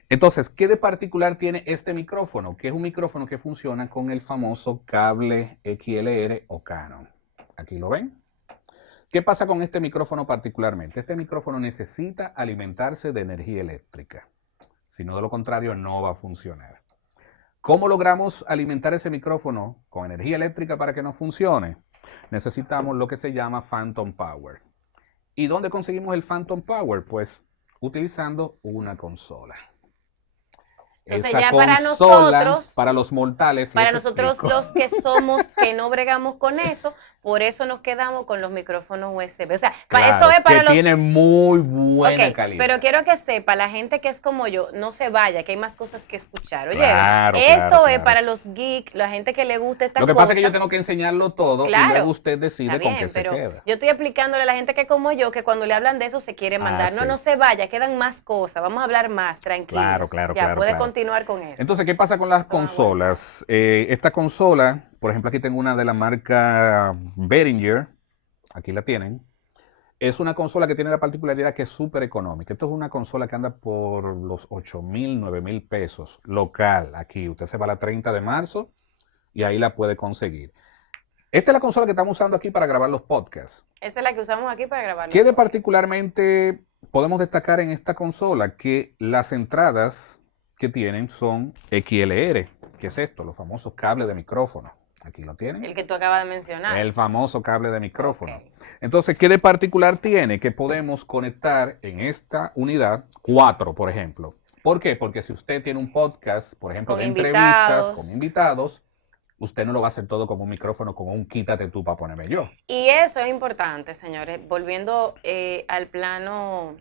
Entonces, ¿qué de particular tiene este micrófono? Que es un micrófono que funciona con el famoso cable XLR o Canon. Aquí lo ven. ¿Qué pasa con este micrófono particularmente? Este micrófono necesita alimentarse de energía eléctrica. Si no, de lo contrario, no va a funcionar. ¿Cómo logramos alimentar ese micrófono con energía eléctrica para que no funcione? Necesitamos lo que se llama Phantom Power. ¿Y dónde conseguimos el Phantom Power? Pues utilizando una consola. Entonces esa ya para consola, nosotros, para los mortales, para les nosotros explico. los que somos, que no bregamos con eso, por eso nos quedamos con los micrófonos USB. O sea, esto Claro, es que para los... tiene muy buena Ok, pero calidad. quiero que sepa, la gente que es como yo, no se vaya, que hay más cosas que escuchar. ¿Oyeron? Claro, claro, Esto es claro. para los geeks, la gente que le gusta Lo esta que pasa es que yo cosa. tengo que enseñarlo todo y luego Claro, usted está decide con qué bien, se pero queda. yo estoy explicándole a la gente que como yo, que cuando le hablan de eso se quiere Ah, mandar. No, sí. no se vaya, quedan más cosas, vamos a hablar más, Claro, tranquilos. claro, Ya, claro, puede claro. continuar con eso. Entonces, ¿qué pasa con las Eso van a aguantar. consolas? Esta consola, por ejemplo, aquí tengo una de la marca Behringer, aquí la tienen. Es una consola que tiene la particularidad que es súper económica. Esto es una consola que anda por los 8,000, 9,000 pesos, local, aquí. Usted se va a la 30 de marzo y ahí la puede conseguir. Esta es la consola que estamos usando aquí para grabar los podcasts. Esa es la que usamos aquí para grabar los ¿Qué de podcasts. particularmente podemos destacar en esta consola? Que las entradas que tienen son XLR. ¿Qué es esto? Los famosos cables de micrófono. Aquí lo tienen. El que tú acabas de mencionar. El famoso cable de micrófono. Ok. Entonces, ¿qué de particular tiene? Que podemos conectar en esta unidad 4, por ejemplo. ¿Por qué? Porque si usted tiene un podcast, por ejemplo, Con de entrevistas invitados. con invitados, usted no lo va a hacer todo con un micrófono, con un quítate tú para ponerme yo. Y eso es importante, señores. Volviendo al plano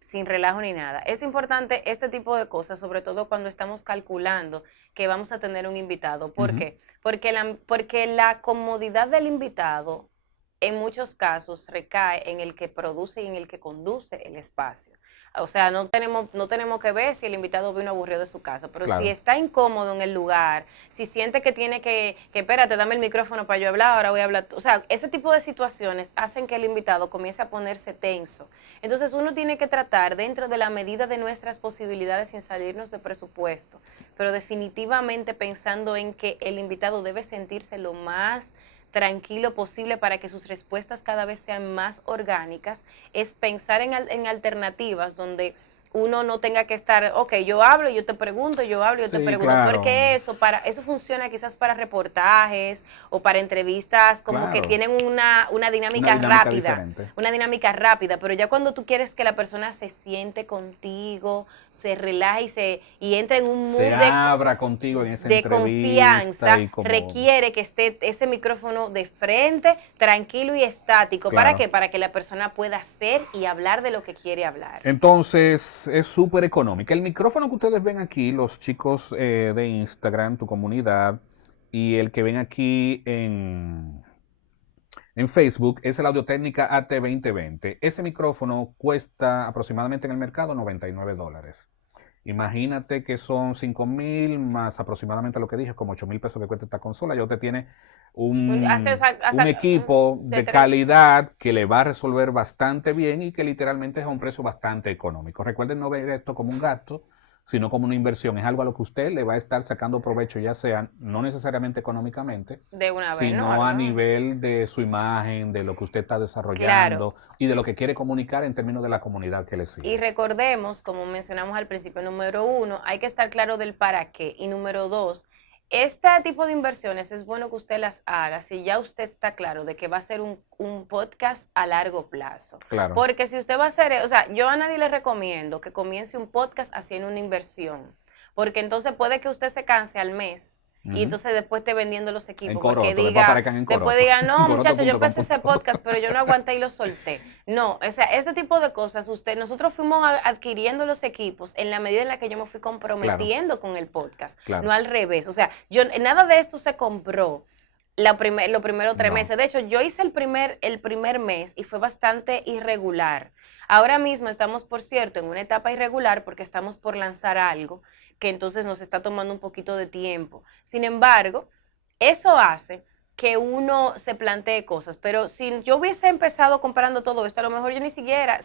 sin relajo ni nada. Es importante este tipo de cosas, sobre todo cuando estamos calculando que vamos a tener un invitado. ¿Por qué? Porque la comodidad del invitado en muchos casos recae en el que produce y en el que conduce el espacio. O sea, no tenemos que ver si el invitado vino aburrido de su casa, pero Claro. si está incómodo en el lugar, si siente que tiene que espérate, dame el micrófono para yo hablar, ahora voy a hablar. O sea, ese tipo de situaciones hacen que el invitado comience a ponerse tenso. Entonces uno tiene que tratar dentro de la medida de nuestras posibilidades sin salirnos de presupuesto, pero definitivamente pensando en que el invitado debe sentirse lo más tranquilo posible para que sus respuestas cada vez sean más orgánicas, es pensar en alternativas donde uno no tenga que estar, ok, yo hablo, yo te pregunto, yo hablo, yo te Sí, pregunto, claro. porque eso funciona quizás para reportajes o para entrevistas como que Claro. tienen una dinámica Una dinámica rápida, diferente. una dinámica rápida, pero ya cuando tú quieres que la persona se siente contigo, se relaje y entre en un mood Se abra contigo en esa de entrevista confianza, y como... requiere que esté ese micrófono de frente, tranquilo y estático. ¿Para Claro. qué? Para que la persona pueda hacer y hablar de lo que quiere hablar. Entonces, es súper económica. El micrófono que ustedes ven aquí, los chicos de Instagram, tu comunidad, y el que ven aquí en Facebook, es el Audio-Técnica AT2020. Ese micrófono cuesta aproximadamente en el mercado $99. Imagínate que son 5,000 más aproximadamente lo que dije, como 8,000 pesos que cuesta esta consola. Ya usted tiene un equipo de calidad que le va a resolver bastante bien y que literalmente es a un precio bastante económico. Recuerden no ver esto como un gasto, sino como una inversión. Es algo a lo que usted le va a estar sacando provecho, ya sea no necesariamente económicamente, de una vez, sino ¿no? a nivel de su imagen, de lo que usted está desarrollando y de lo que quiere comunicar en términos de la comunidad que le sigue. Y recordemos, como mencionamos al principio, número 1, hay que estar claro del para qué. Y número 2, este tipo de inversiones es bueno que usted las haga si ya usted está claro de que va a ser un podcast a largo plazo. Claro. Porque si usted va a hacer, o sea, yo a nadie le recomiendo que comience un podcast haciendo una inversión, porque entonces puede que usted se canse al mes. Y entonces después esté vendiendo los equipos. Porque después diga, no, muchachos, yo empecé ese podcast, pero yo no aguanté y lo solté. No, o sea, ese tipo de cosas, nosotros fuimos adquiriendo los equipos en la medida en la que yo me fui comprometiendo con el podcast, no al revés. O sea, nada de esto se compró los primeros 3 meses. De hecho, yo hice el primer mes y fue bastante irregular. Ahora mismo estamos, por cierto, en una etapa irregular porque estamos por lanzar algo que entonces nos está tomando un poquito de tiempo. Sin embargo, eso hace que uno se plantee cosas, pero si yo hubiese empezado comprando todo esto, a lo mejor yo ni siquiera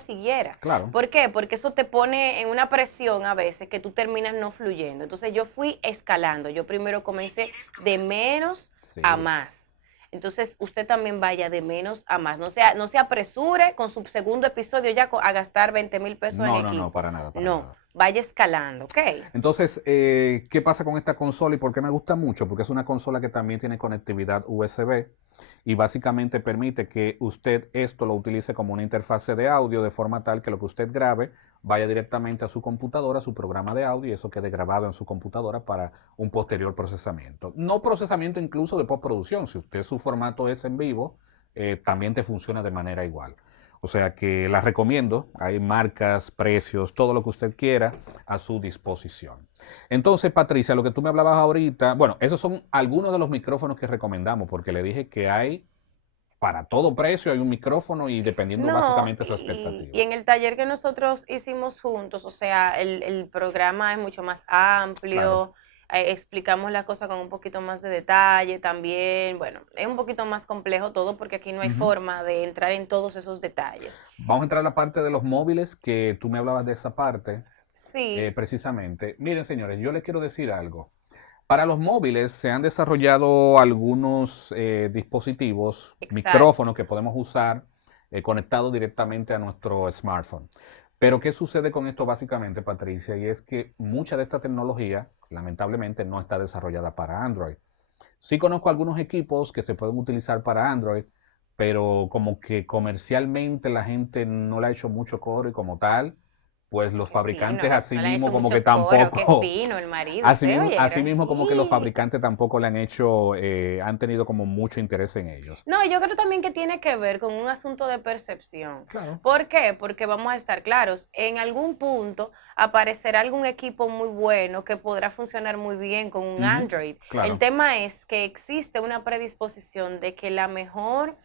siguiera. Claro. ¿Por qué? Porque eso te pone en una presión a veces que tú terminas no fluyendo. Entonces yo fui escalando. Yo primero comencé de menos a más. Entonces usted también vaya de menos a más. No se apresure con su segundo episodio ya a gastar 20,000 pesos en equipo. No, para nada. Para nada. Vaya escalando, ¿ok? Entonces, ¿qué pasa con esta consola y por qué me gusta mucho? Porque es una consola que también tiene conectividad USB y básicamente permite que usted esto lo utilice como una interfase de audio de forma tal que lo que usted grabe vaya directamente a su computadora, a su programa de audio y eso quede grabado en su computadora para un posterior procesamiento. No procesamiento incluso de postproducción, si usted su formato es en vivo, también te funciona de manera igual. O sea que la recomiendo, hay marcas, precios, todo lo que usted quiera a su disposición. Entonces, Patricia, lo que tú me hablabas ahorita, bueno, esos son algunos de los micrófonos que recomendamos, porque le dije que hay para todo precio, hay un micrófono y dependiendo No, básicamente de su expectativa. y en el taller que nosotros hicimos juntos, o sea, el programa es mucho más Claro. amplio, explicamos la cosa con un poquito más de detalle también, bueno, es un poquito más complejo todo porque aquí no hay Ujú. forma de entrar en todos esos detalles. Vamos a entrar a la parte de los móviles, que tú me hablabas de esa parte, Sí, precisamente. Miren, señores, yo les quiero decir algo. Para los móviles se han desarrollado algunos dispositivos, exacto. micrófonos que podemos usar conectados directamente a nuestro smartphone. Pero ¿qué sucede con esto básicamente, Patricia? Y es que mucha de esta tecnología, lamentablemente, no está desarrollada para Android. Sí conozco algunos equipos que se pueden utilizar para Android, pero como que comercialmente la gente no le ha hecho mucho coro y como tal, pues los Qué fabricantes fino, así no le han mismo hecho como que mucho coro, qué tampoco, fino el marido, ¿se así oyeron? mismo como que los fabricantes tampoco le han hecho, han tenido como mucho interés en ellos. No, yo creo también que tiene que ver con un asunto de percepción. Claro, ¿Por qué? Porque vamos a estar claros, en algún punto aparecerá algún equipo muy bueno que podrá funcionar muy bien con un ujú, Android. El claro, tema es que existe una predisposición de que la mejor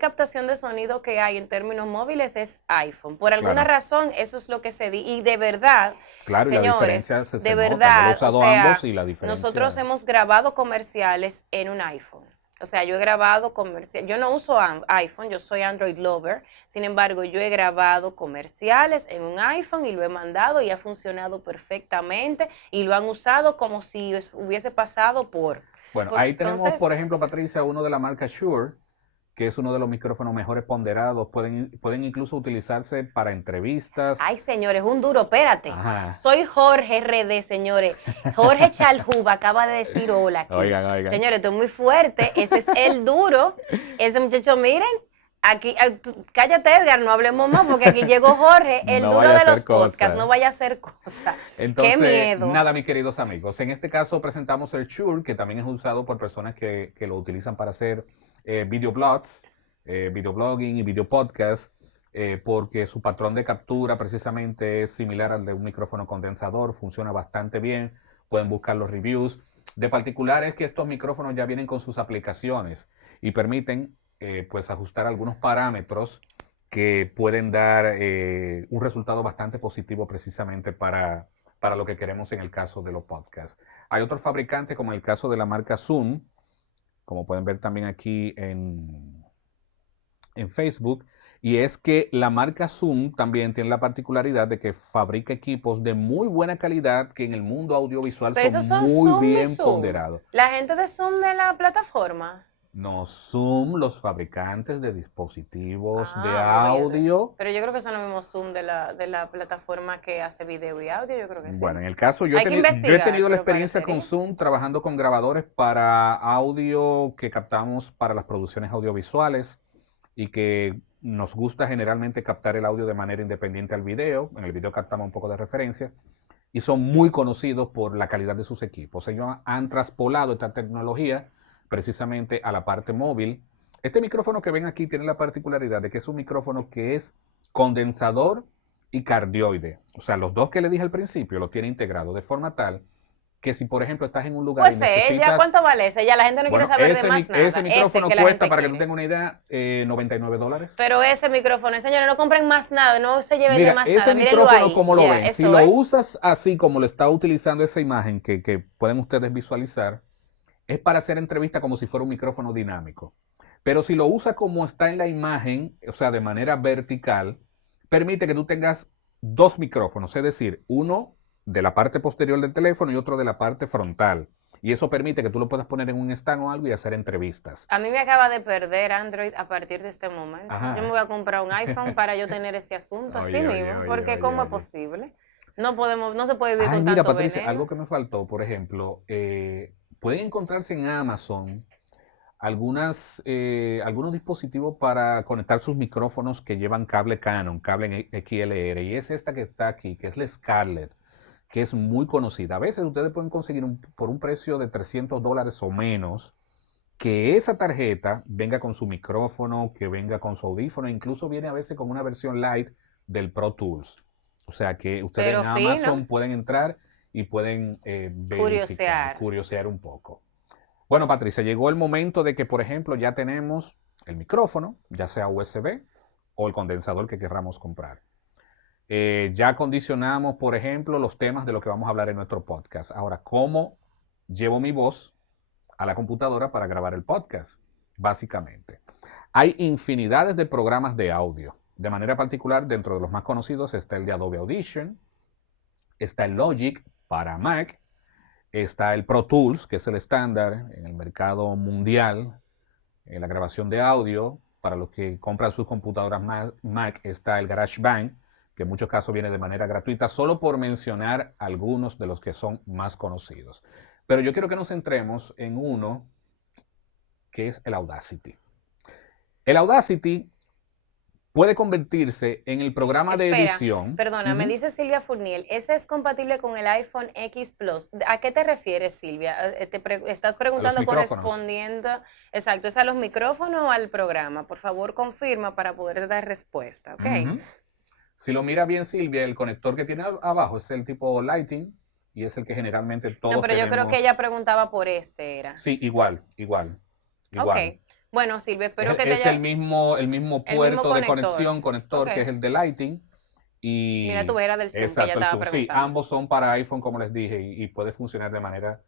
captación de sonido que hay en términos móviles es iPhone. Por alguna claro, razón, eso es lo que se dice. Y de verdad, claro, y la señores, diferencia se de nota. Yo lo he verdad, o usado ambos sea, y la nosotros diferencia, hemos grabado comerciales en un iPhone. O sea, yo he grabado comerciales, yo no uso iPhone, yo soy Android lover, sin embargo, yo he grabado comerciales en un iPhone y lo he mandado y ha funcionado perfectamente y lo han usado como si hubiese pasado bueno, ahí tenemos, por entonces, ejemplo, Patricia, uno de la marca Shure, que es uno de los micrófonos mejores ponderados. Pueden incluso utilizarse para entrevistas. ay, señores, un duro, espérate. Ajá. Soy Jorge RD, señores. Jorge Chalhuba acaba de decir hola aquí. Oigan, oigan. Señores, esto es muy fuerte. Ese es el duro. Ese muchacho, miren, aquí, cállate, Edgar, no hablemos más porque aquí llegó Jorge, el No duro vaya a de hacer los podcasts. No cosas. vaya a hacer cosa. Qué Entonces, miedo. nada, mis queridos amigos. En este caso presentamos el Shure, que también es usado por personas que lo utilizan para hacer videoblogs, videoblogging y videopodcast, porque su patrón de captura precisamente es similar al de un micrófono condensador, funciona bastante bien. Pueden buscar los reviews. De particular es que estos micrófonos ya vienen con sus aplicaciones y permiten pues ajustar algunos parámetros que pueden dar un resultado bastante positivo precisamente para lo que queremos en el caso de los podcasts. Hay otros fabricantes, como el caso de la marca Zoom, como pueden ver también aquí en Facebook, y es que la marca Zoom también tiene la particularidad de que fabrica equipos de muy buena calidad que en el mundo audiovisual Pero son esos son muy Zoom y bien Zoom. ponderados. La gente de Zoom de la plataforma. No, Zoom, los fabricantes de dispositivos de Olvídate. audio. Pero yo creo que son los mismos Zoom de la plataforma que hace video y audio, yo creo que Bueno, sí. en el caso, Hay que yo he investigar, tenido la pero experiencia con parecería. Zoom trabajando con grabadores para audio que captamos para las producciones audiovisuales y que nos gusta generalmente captar el audio de manera independiente al video. En el video captamos un poco de referencia y son muy conocidos por la calidad de sus equipos. Ellos han traspolado esta tecnología precisamente a la parte móvil. Este micrófono que ven aquí tiene la particularidad de que es un micrófono que es condensador y cardioide. O sea, los dos que le dije al principio lo tiene integrado de forma tal que si, por ejemplo, estás en un lugar y Pues ella, necesitas, ¿cuánto vale ese? Ya la gente no quiere bueno, saber de más ese nada. Ese micrófono que la cuesta, gente para que tú quiere. tengas una idea, $99. Pero ese micrófono, señores, no compren más nada, no se lleven de Mira, más ese nada. Mírenlo micrófono, ahí. como lo Ya, ven, si eso lo es. usas así como lo está utilizando esa imagen que pueden ustedes visualizar, es para hacer entrevista como si fuera un micrófono dinámico. Pero si lo usa como está en la imagen, o sea, de manera vertical, permite que tú tengas dos micrófonos, es decir, uno de la parte posterior del teléfono y otro de la parte frontal. Y eso permite que tú lo puedas poner en un stand o algo y hacer entrevistas. A mí me acaba de perder Android a partir de este momento. Yo me Ajá. voy a comprar un iPhone para yo tener ese asunto así Oye, oye, mismo, oye, porque oye, ¿cómo es oye. posible? No podemos, no se puede vivir Ay, con mira, tanto Patricia, algo veneno. que me faltó, por ejemplo, pueden encontrarse en Amazon algunos dispositivos para conectar sus micrófonos que llevan cable Canon, cable XLR, y es esta que está aquí, que es la Scarlett, que es muy conocida. A veces ustedes pueden conseguir por un precio de $300 o menos, que esa tarjeta venga con su micrófono, que venga con su audífono, incluso viene a veces con una versión light del Pro Tools. O sea que ustedes Pero en Amazon fino, pueden entrar y pueden verificar, curiosear. curiosear un poco. Bueno, Patricia, llegó el momento de que, por ejemplo, ya tenemos el micrófono, ya sea USB o el condensador que querramos comprar. Ya acondicionamos, por ejemplo, los temas de lo que vamos a hablar en nuestro podcast. Ahora, ¿cómo llevo mi voz a la computadora para grabar el podcast? Básicamente, hay infinidades de programas de audio. De manera particular, dentro de los más conocidos está el de Adobe Audition, está el Logic para Mac, está el Pro Tools, que es el estándar en el mercado mundial en la grabación de audio. Para los que compran sus computadoras Mac está el GarageBand, que en muchos casos viene de manera gratuita, solo por mencionar algunos de los que son más conocidos. Pero yo quiero que nos centremos en uno que es el Audacity. El Audacity puede convertirse en el programa de Espera, edición. perdona, me dice Silvia Fourniel, ¿ese es compatible con el iPhone X Plus? ¿A qué te refieres, Silvia? Estás preguntando micrófonos. correspondiendo, exacto, ¿es a los micrófonos o al programa? Por favor, confirma para poder dar respuesta, ¿ok? Si lo mira bien, Silvia, el conector que tiene abajo es el tipo Lighting y es el que generalmente todos No, pero yo creo tenemos. que ella preguntaba por este, era. Sí, igual. Ok, bueno, Silvia, espero que te Es haya... el mismo puerto de conector. conector Ok. que es el de Lighting. Y Mira, tú era del Zoom que ella exacto, el estaba Zoom. Sí, preguntando. ambos son para iPhone, como les dije, y puede funcionar de manera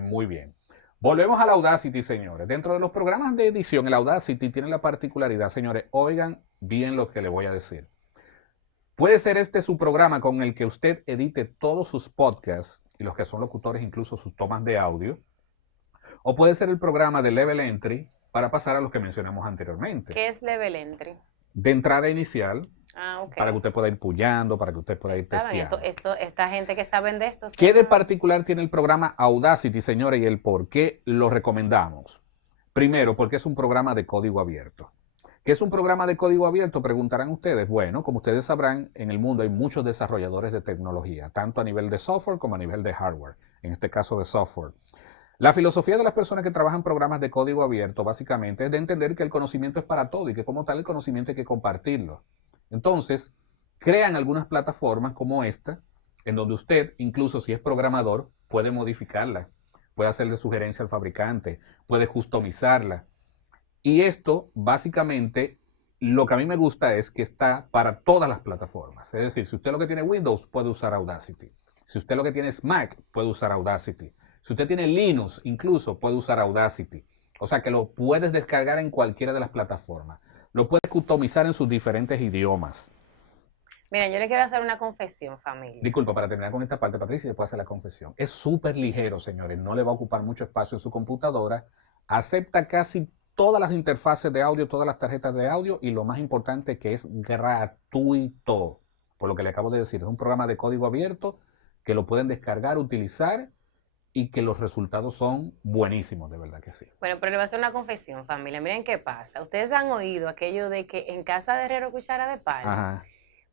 muy bien. Volvemos al Audacity, señores. Dentro de los programas de edición, el Audacity tiene la particularidad, señores, oigan bien lo que le voy a decir. Puede ser este su programa con el que usted edite todos sus podcasts y los que son locutores, incluso sus tomas de audio. O puede ser el programa de Level Entry para pasar a los que mencionamos anteriormente. ¿Qué es Level Entry? De entrada inicial, Ah, ok. para que usted pueda ir pullando, para que usted pueda ir Está bien, testeando. esta gente que saben de esto. ¿Qué de particular tiene el programa Audacity, señores, y el por qué lo recomendamos? Primero, porque es un programa de código abierto. ¿Qué es un programa de código abierto? Preguntarán ustedes. Bueno, como ustedes sabrán, en el mundo hay muchos desarrolladores de tecnología, tanto a nivel de software como a nivel de hardware, en este caso de software. La filosofía de las personas que trabajan programas de código abierto básicamente es de entender que el conocimiento es para todo y que como tal el conocimiento hay que compartirlo. Entonces, crean algunas plataformas como esta, en donde usted, incluso si es programador, puede modificarla, puede hacerle sugerencia al fabricante, puede customizarla. Y esto, básicamente, lo que a mí me gusta es que está para todas las plataformas. Es decir, si usted lo que tiene Windows, puede usar Audacity. Si usted lo que tiene es Mac, puede usar Audacity. Si usted tiene Linux, incluso puede usar Audacity. O sea que lo puedes descargar en cualquiera de las plataformas. Lo puedes customizar en sus diferentes idiomas. Mira, yo le quiero hacer una confesión, familia. Disculpa, para terminar con esta parte, Patricia, le puedo hacer la confesión. Es súper ligero, señores. No le va a ocupar mucho espacio en su computadora. Acepta casi todas las interfaces de audio, todas las tarjetas de audio y lo más importante que es gratuito. Por lo que le acabo de decir, es un programa de código abierto que lo pueden descargar, utilizar y que los resultados son buenísimos, de verdad que sí. Bueno, pero le voy a hacer una confesión, familia. Miren qué pasa. Ustedes han oído aquello de que en casa de herrero cuchara de palo. Ajá.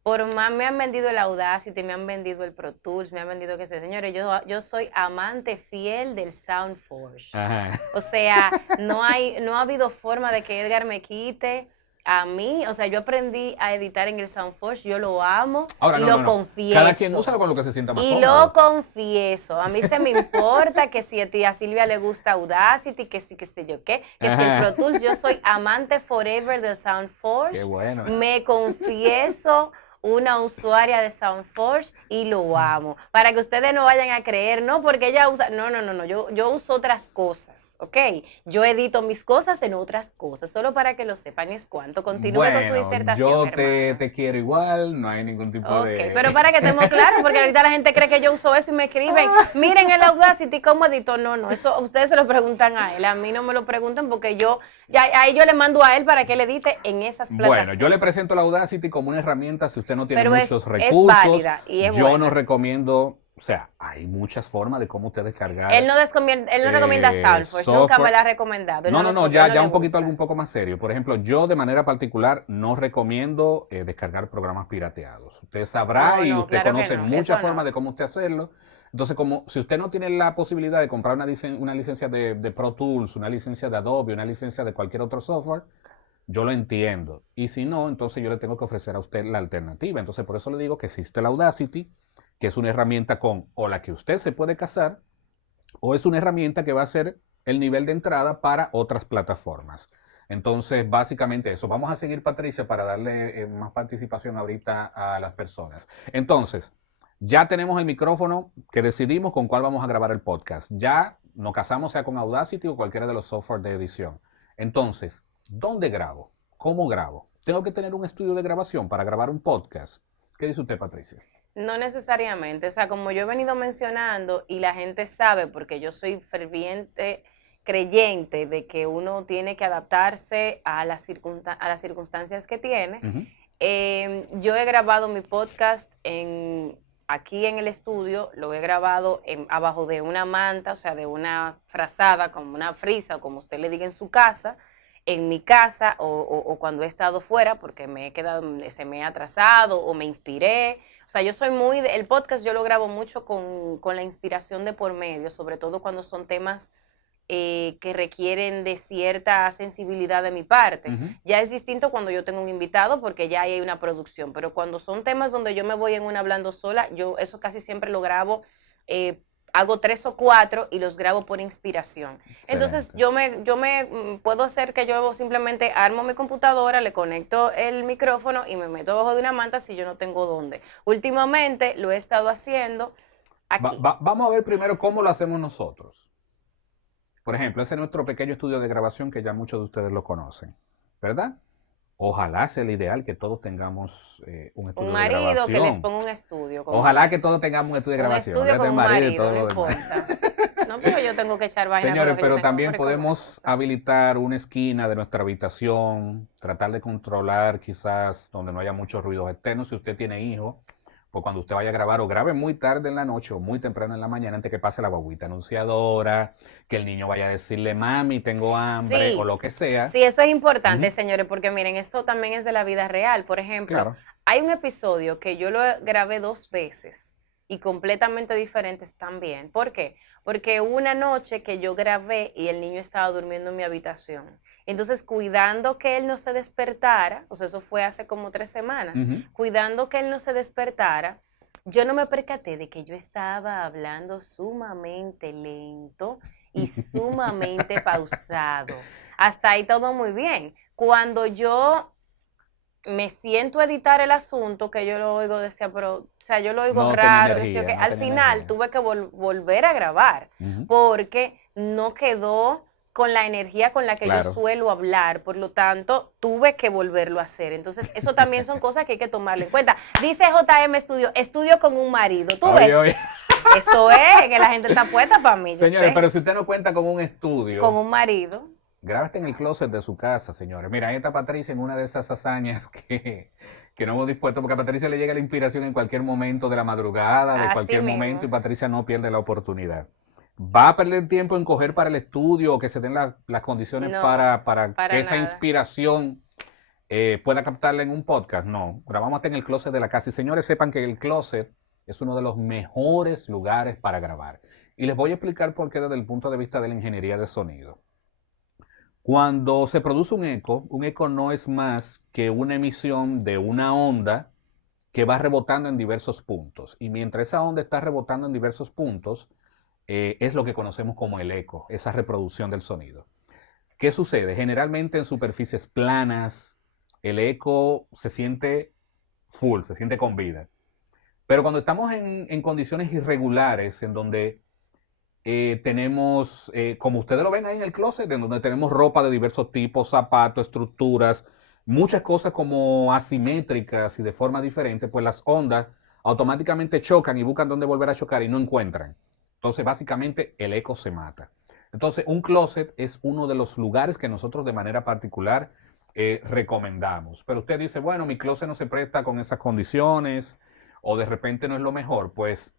Por más me han vendido el Audacity, me han vendido el Pro Tools, me han vendido que sé, señores, yo soy amante fiel del SoundForge. Ajá. O sea, no ha habido forma de que Edgar me quite a mí. O sea, yo aprendí a editar en el SoundForge, yo lo amo. Ahora, y no, lo no, no. confieso. Cada quien usa con lo que se sienta más Y cómodo. lo confieso. A mí se me importa que si a tía Silvia le gusta Audacity, que si, que sé yo qué, que si el Pro Tools, yo soy amante forever del SoundForge. Qué bueno. Me confieso una usuaria de SoundForge y lo amo. Para que ustedes no vayan a creer, no, porque ella usa, no, yo uso otras cosas, ¿ok? Yo edito mis cosas en otras cosas, solo para que lo sepan. Es cuanto. Continúe con su disertación, yo hermana. te quiero igual, no hay ningún tipo de... Ok, pero para que estemos claros, porque ahorita la gente cree que yo uso eso y me escriben, miren el Audacity cómo edito. No, eso ustedes se lo preguntan a él, a mí no me lo preguntan porque ahí yo le mando a él para que él edite en esas plataformas. Bueno, yo le presento la Audacity como una herramienta si usted no tiene Pero muchos es recursos. válida y es yo buena. no recomiendo O sea, hay muchas formas de cómo usted descargar Él no recomienda Salesforce, nunca me software. la ha recomendado. Él No, no, no, no, él ya, no ya le un poquito, algo gusta. un poco más serio. Por ejemplo, yo de manera particular no recomiendo descargar programas pirateados. Usted sabrá No, y no, usted claro que conoce no, muchas eso formas no. de cómo usted hacerlo. Entonces, como si usted no tiene la posibilidad de comprar una licencia de Pro Tools, una licencia de Adobe, una licencia de cualquier otro software, yo lo entiendo. Y si no, entonces yo le tengo que ofrecer a usted la alternativa. Entonces, por eso le digo que existe la Audacity, que es una herramienta con o la que usted se puede casar, o es una herramienta que va a ser el nivel de entrada para otras plataformas. Entonces, básicamente eso. Vamos a seguir, Patricia, para darle más participación ahorita a las personas. Entonces, ya tenemos el micrófono que decidimos con cuál vamos a grabar el podcast. Ya nos casamos sea con Audacity o cualquiera de los software de edición. Entonces, ¿dónde grabo? ¿Cómo grabo? ¿Tengo que tener un estudio de grabación para grabar un podcast? ¿Qué dice usted, Patricia? No necesariamente, o sea, como yo he venido mencionando y la gente sabe, porque yo soy ferviente creyente de que uno tiene que adaptarse a a las circunstancias que tiene. Uh -huh. Yo he grabado mi podcast aquí en el estudio, lo he grabado abajo de una manta, o sea, de una frazada, como una frisa, o como usted le diga en su casa, en mi casa o cuando he estado fuera porque me he quedado, se me ha atrasado o me inspiré. O sea, yo soy el podcast yo lo grabo mucho con la inspiración de por medio, sobre todo cuando son temas que requieren de cierta sensibilidad de mi parte. Uh -huh. Ya es distinto cuando yo tengo un invitado porque ya hay una producción, pero cuando son temas donde yo me voy en una hablando sola, yo eso casi siempre lo grabo, hago 3 o 4 y los grabo por inspiración. Excelente. Entonces yo me puedo hacer que yo simplemente armo mi computadora, le conecto el micrófono y me meto bajo de una manta si yo no tengo dónde. Últimamente lo he estado haciendo aquí. Vamos a ver primero cómo lo hacemos nosotros. Por ejemplo, ese es nuestro pequeño estudio de grabación que ya muchos de ustedes lo conocen, ¿verdad? Ojalá sea el ideal que todos tengamos un estudio Un de marido grabación. que les ponga un estudio. Ojalá que todos tengamos un estudio de grabación. Un estudio con un marido, todo no lo demás. importa. No, pero yo tengo que echar vaina Señores, con lo que pero yo tengo también que podemos habilitar una esquina de nuestra habitación, tratar de controlar quizás donde no haya muchos ruidos externos. Si usted tiene hijos, pues cuando usted vaya a grabar o grabe muy tarde en la noche o muy temprano en la mañana antes que pase la guaguita anunciadora, que el niño vaya a decirle, mami, tengo hambre o lo que sea. Sí, eso es importante, señores, porque miren, esto también es de la vida real. Por ejemplo, Claro. hay un episodio que yo lo grabé 2 veces y completamente diferentes también. ¿Por qué? Porque hubo una noche que yo grabé y el niño estaba durmiendo en mi habitación. Entonces, cuidando que él no se despertara, o sea, eso fue hace como 3 semanas, cuidando que él no se despertara, yo no me percaté de que yo estaba hablando sumamente lento y sumamente pausado. Hasta ahí todo muy bien. Cuando yo me siento a editar el asunto, que yo lo oigo, decía, pero, o sea, yo lo oigo No tenía raro, energía, decía que no al tenía final energía. tuve que volver a grabar, porque no quedó con la energía con la que yo Claro. suelo hablar, por lo tanto, tuve que volverlo a hacer. Entonces, eso también son cosas que hay que tomarle en cuenta. Dice JM Estudio con un marido. ¿Tú ves? Oye. Eso es, que la gente está puesta para mí. Señores, pero si usted no cuenta con un estudio, con un marido, grábate en el closet de su casa, señores. Mira, ahí está Patricia en una de esas hazañas que no hemos dispuesto, porque a Patricia le llega la inspiración en cualquier momento de la madrugada, de así cualquier mismo. momento, y Patricia no pierde la oportunidad. ¿Va a perder tiempo en coger para el estudio o que se den las condiciones No, para que esa nada. inspiración pueda captarla en un podcast? No, grabamos hasta en el closet de la casa. Y señores, sepan que el closet es uno de los mejores lugares para grabar. Y les voy a explicar por qué desde el punto de vista de la ingeniería de sonido. Cuando se produce un eco no es más que una emisión de una onda que va rebotando en diversos puntos. Y mientras esa onda está rebotando en diversos puntos, es lo que conocemos como el eco, esa reproducción del sonido. ¿Qué sucede? Generalmente en superficies planas, el eco se siente full, se siente con vida. Pero cuando estamos en condiciones irregulares, en donde tenemos, como ustedes lo ven ahí en el closet, en donde tenemos ropa de diversos tipos, zapatos, estructuras, muchas cosas como asimétricas y de forma diferente, pues las ondas automáticamente chocan y buscan dónde volver a chocar y no encuentran. Entonces, básicamente, el eco se mata. Entonces, un closet es uno de los lugares que nosotros de manera particular recomendamos. Pero usted dice, bueno, mi closet no se presta con esas condiciones o de repente no es lo mejor. Pues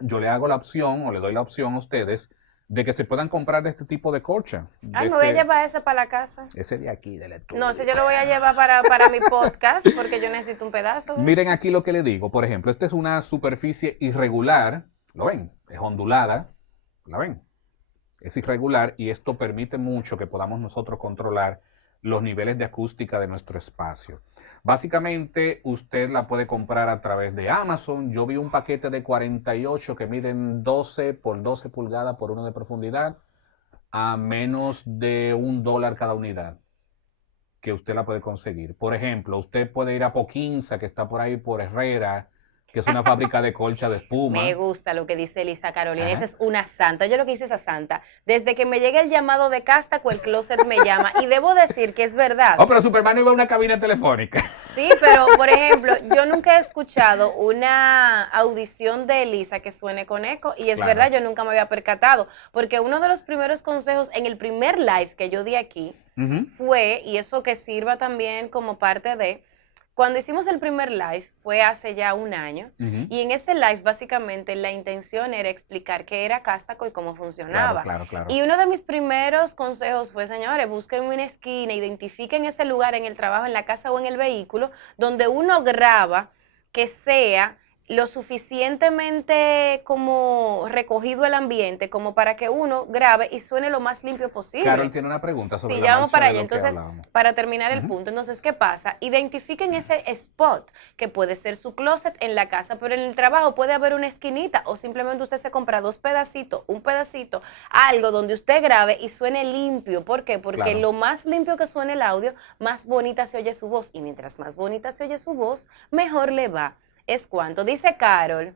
yo le hago la opción o le doy la opción a ustedes de que se puedan comprar este tipo de colcha. Ay, me voy a llevar ese para la casa. Ese de aquí, del estudio. No, ese yo lo voy a llevar para mi podcast porque yo necesito un pedazo de Miren eso. aquí lo que le digo. Por ejemplo, esta es una superficie irregular. ¿Lo ven? Es ondulada. ¿La ven? Es irregular y esto permite mucho que podamos nosotros controlar los niveles de acústica de nuestro espacio. Básicamente, usted la puede comprar a través de Amazon. Yo vi un paquete de 48 que miden 12 por 12 pulgadas por 1 de profundidad a menos de $1 cada unidad que usted la puede conseguir. Por ejemplo, usted puede ir a Poquinza, que está por ahí por Herrera, que es una fábrica de colcha de Me espuma. gusta lo que dice Elisa Carolina. Esa Ajá. es una santa. Yo lo que hice esa santa. Desde que me llega el llamado de Castaco, el closet me llama. Y debo decir que es verdad. Oh, pero Superman iba a una cabina telefónica. Sí, pero por ejemplo, yo nunca he escuchado una audición de Elisa que suene con eco. Y es Claro. verdad, yo nunca me había percatado. Porque uno de los primeros consejos en el primer live que yo di aquí Ujú. fue, y eso que sirva también como parte de, cuando hicimos el primer live fue hace ya un año, Ujú. y en ese live básicamente la intención era explicar qué era Castaco y cómo funcionaba. Claro. Y uno de mis primeros consejos fue, señores, busquen una esquina, identifiquen ese lugar en el trabajo, en la casa o en el vehículo, donde uno graba que sea lo suficientemente como recogido el ambiente como para que uno grabe y suene lo más limpio posible. Carol tiene una pregunta sobre Sí, la ya vamos marcha para de allá. lo que Entonces, hablábamos. para terminar el Ujú. punto, entonces, ¿qué pasa? Identifiquen ese spot, que puede ser su closet en la casa, pero en el trabajo puede haber una esquinita o simplemente usted se compra dos pedacitos, un pedacito, algo donde usted grabe y suene limpio. ¿Por qué? Porque Claro. lo más limpio que suene el audio, más bonita se oye su voz. Y mientras más bonita se oye su voz, mejor le va. Es cuanto. Dice Carol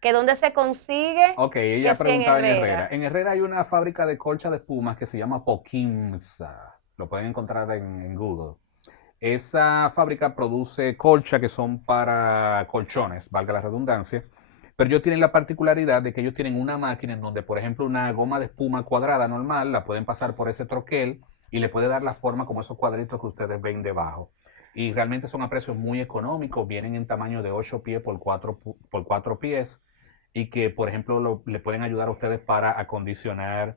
que donde se consigue, Ok, que ella si en preguntaba en Herrera. Herrera. En Herrera hay una fábrica de colcha de espumas que se llama Poquimsa. Lo pueden encontrar en Google. Esa fábrica produce colcha que son para colchones, valga la redundancia, pero ellos tienen la particularidad de que ellos tienen una máquina en donde, por ejemplo, una goma de espuma cuadrada normal, la pueden pasar por ese troquel y le puede dar la forma como esos cuadritos que ustedes ven debajo. Y realmente son a precios muy económicos, vienen en tamaño de 8 pies por 4 pies y que, por ejemplo, le pueden ayudar a ustedes para acondicionar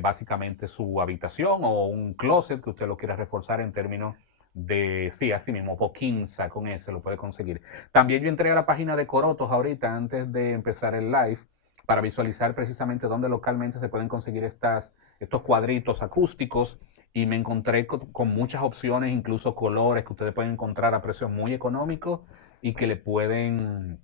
básicamente su habitación o un closet que usted lo quiera reforzar en términos de, sí, así mismo, Poquinza con ese lo puede conseguir. También yo entré a la página de Corotos ahorita antes de empezar el live para visualizar precisamente dónde localmente se pueden conseguir estos cuadritos acústicos y me encontré con muchas opciones, incluso colores que ustedes pueden encontrar a precios muy económicos y que le pueden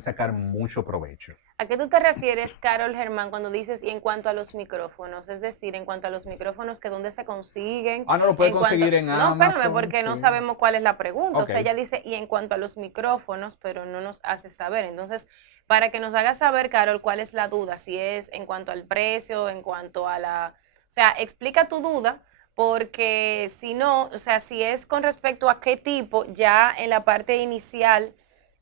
sacar mucho provecho. ¿A qué tú te refieres, Carol Germán, cuando dices y en cuanto a los micrófonos? Es decir, en cuanto a los micrófonos, que dónde se consiguen. Ah, no lo puede En cuanto, conseguir en no, espérame, Amazon. porque no Sí. sabemos cuál es la pregunta. O sea, Ok. ella dice y en cuanto a los micrófonos, pero no nos hace saber. Entonces, para que nos haga saber, Carol, cuál es la duda, si es en cuanto al precio, en cuanto a la... O sea, explica tu duda, porque si no, o sea, si es con respecto a qué tipo, ya en la parte inicial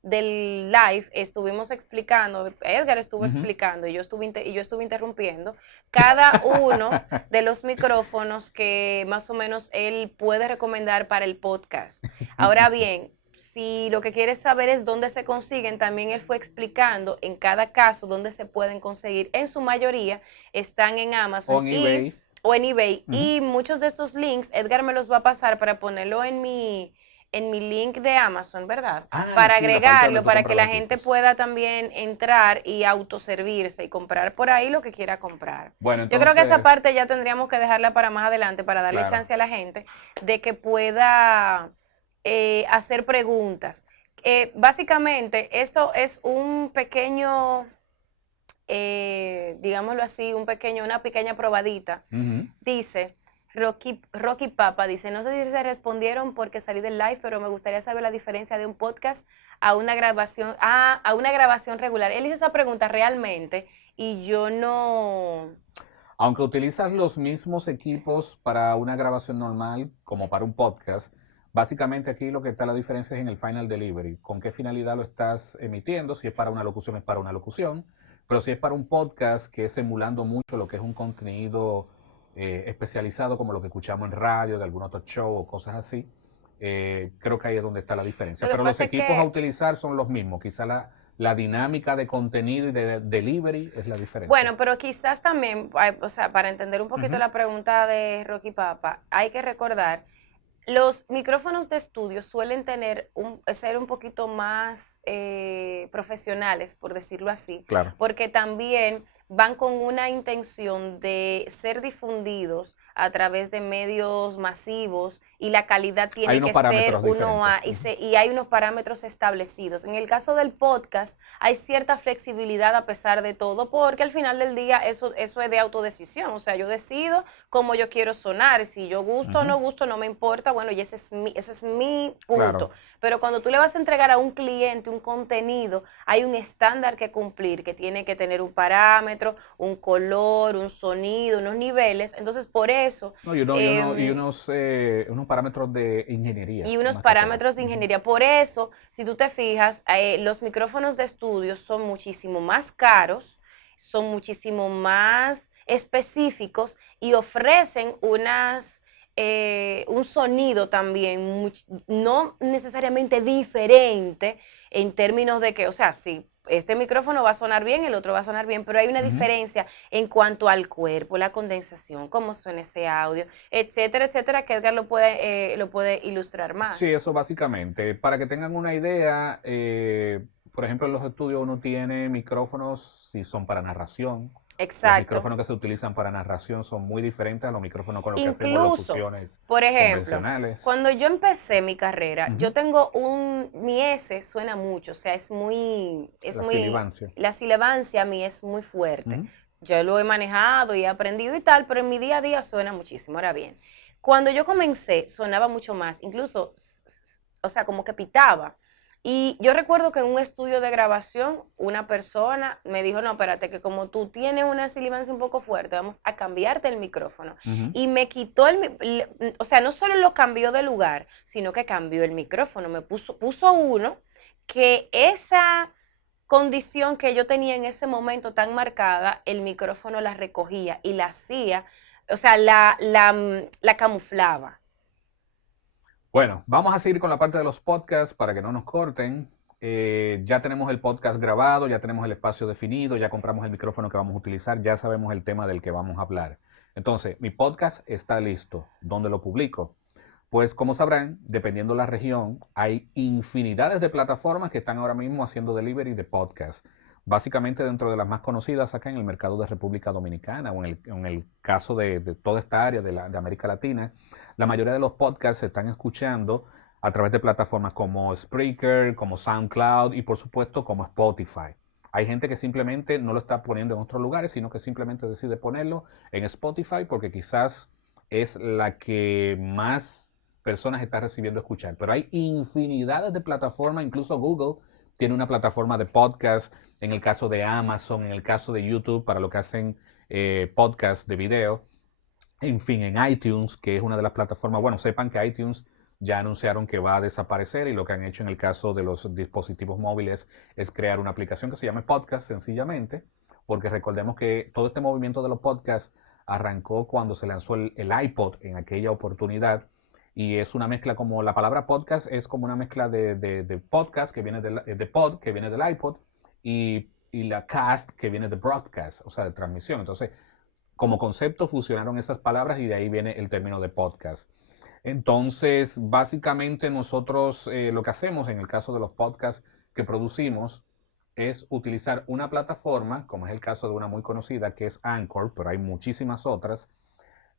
del live estuvimos explicando, Edgar estuvo Ujú. explicando y yo estuve interrumpiendo cada uno de los micrófonos que más o menos él puede recomendar para el podcast. Ahora bien, si lo que quieres saber es dónde se consiguen, también él fue explicando en cada caso dónde se pueden conseguir. En su mayoría están en Amazon O en eBay. o en eBay. Ujú. Y muchos de estos links, Edgar me los va a pasar para ponerlo en mi link de Amazon, ¿verdad? Ah, Para sí, la parte donde agregarlo, tú para que compras la los gente equipos. pueda también entrar y autoservirse y comprar por ahí lo que quiera comprar. Bueno, Yo creo que esa entonces, parte ya tendríamos que dejarla para más adelante, para darle claro. chance a la gente de que pueda hacer preguntas. Básicamente, esto es un pequeño, digámoslo así, una pequeña probadita. Ujú. Dice, Rocky Papa dice, no sé si se respondieron porque salí del live, pero me gustaría saber la diferencia de un podcast a una grabación regular. Él hizo esa pregunta realmente y yo no... Aunque utilizas los mismos equipos para una grabación normal como para un podcast, básicamente aquí lo que está la diferencia es en el final delivery. ¿Con qué finalidad lo estás emitiendo? Si es para una locución, es para una locución. Pero si es para un podcast, que es emulando mucho lo que es un contenido especializado, como lo que escuchamos en radio, de algún otro show o cosas así, creo que ahí es donde está la diferencia. Lo que Pero los pasa es equipos a que utilizar son los mismos. Quizá la dinámica de contenido y de delivery es la diferencia. Bueno, pero quizás también, o sea, para entender un poquito la pregunta de Rocky Papa, hay que recordar, los micrófonos de estudio suelen ser un poquito más profesionales, por decirlo así, Claro. porque también van con una intención de ser difundidos a través de medios masivos y la calidad Hay tiene unos que ser parámetros diferentes. y hay unos parámetros establecidos. En el caso del podcast hay cierta flexibilidad a pesar de todo, porque al final del día eso es de autodecisión, o sea, yo decido cómo yo quiero sonar, si yo gusto o no gusto, no me importa, bueno, y eso es mi punto. Claro. Pero cuando tú le vas a entregar a un cliente un contenido, hay un estándar que cumplir, que tiene que tener un parámetro, un color, un sonido, unos niveles. Entonces, por eso... No, y unos parámetros de ingeniería, y unos más que todo. parámetros de ingeniería. Por eso, si tú te fijas, los micrófonos de estudio son muchísimo más caros, son muchísimo más específicos y ofrecen un sonido también no necesariamente diferente en términos de que, o sea, sí, este micrófono va a sonar bien, el otro va a sonar bien, pero hay una diferencia en cuanto al cuerpo, la condensación, cómo suena ese audio, etcétera, que Edgar lo puede ilustrar más. Sí, eso básicamente. Para que tengan una idea, por ejemplo, en los estudios uno tiene micrófonos, si son para narración. Los Exacto. micrófonos que se utilizan para narración son muy diferentes a los micrófonos con los que hacemos Incluso, locuciones por ejemplo, convencionales. cuando yo empecé mi carrera, yo tengo mi S suena mucho, o sea, Sibilancia. la sibilancia a mí es muy fuerte. Yo lo he manejado y he aprendido y tal, pero en mi día a día suena muchísimo. Ahora bien, cuando yo comencé, sonaba mucho más, incluso, o sea, como que pitaba. Y yo recuerdo que en un estudio de grabación, una persona me dijo, no, espérate, que como tú tienes una sibilancia un poco fuerte, vamos a cambiarte el micrófono. Y me quitó o sea, no solo lo cambió de lugar, sino que cambió el micrófono. Me puso uno que esa condición que yo tenía en ese momento tan marcada, el micrófono la recogía y la hacía, o sea, la camuflaba. Bueno, vamos a seguir con la parte de los podcasts para que no nos corten. Ya tenemos el podcast grabado, ya tenemos el espacio definido, ya compramos el micrófono que vamos a utilizar, ya sabemos el tema del que vamos a hablar. Entonces, mi podcast está listo. ¿Dónde lo publico? Pues como sabrán, dependiendo de la región, hay infinidades de plataformas que están ahora mismo haciendo delivery de podcast. Básicamente dentro de las más conocidas acá en el mercado de República Dominicana o en el caso de toda esta área de América Latina, la mayoría de los podcasts se están escuchando a través de plataformas como Spreaker, como SoundCloud y por supuesto como Spotify. Hay gente que simplemente no lo está poniendo en otros lugares, sino que simplemente decide ponerlo en Spotify porque quizás es la que más personas está recibiendo escuchar. Pero hay infinidades de plataformas, incluso Google tiene una plataforma de podcast, en el caso de Amazon, en el caso de YouTube, para lo que hacen podcast de video. En fin, en iTunes, que es una de las plataformas, bueno, sepan que iTunes ya anunciaron que va a desaparecer y lo que han hecho en el caso de los dispositivos móviles es crear una aplicación que se llame Podcast, sencillamente, porque recordemos que todo este movimiento de los podcasts arrancó cuando se lanzó el iPod en aquella oportunidad y es una mezcla como la palabra podcast es como una mezcla de podcast que viene de pod, que viene del iPod y la cast que viene de broadcast, o sea, de transmisión. Entonces, como concepto fusionaron esas palabras y de ahí viene el término de podcast. Entonces, básicamente nosotros lo que hacemos en el caso de los podcasts que producimos es utilizar una plataforma, como es el caso de una muy conocida que es Anchor, pero hay muchísimas otras,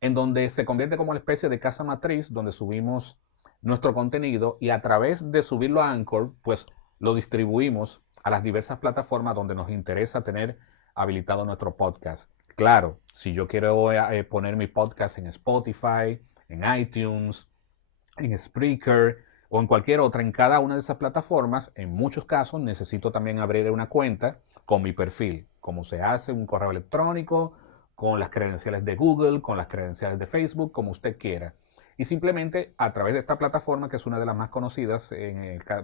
en donde se convierte como una especie de casa matriz donde subimos nuestro contenido y a través de subirlo a Anchor, pues lo distribuimos a las diversas plataformas donde nos interesa tener habilitado nuestro podcast. Claro, si yo quiero poner mi podcast en Spotify, en iTunes, en Spreaker o en cualquier otra, en cada una de esas plataformas, en muchos casos necesito también abrir una cuenta con mi perfil, como se hace un correo electrónico, con las credenciales de Google, con las credenciales de Facebook, como usted quiera. Y simplemente a través de esta plataforma, que es una de las más conocidas,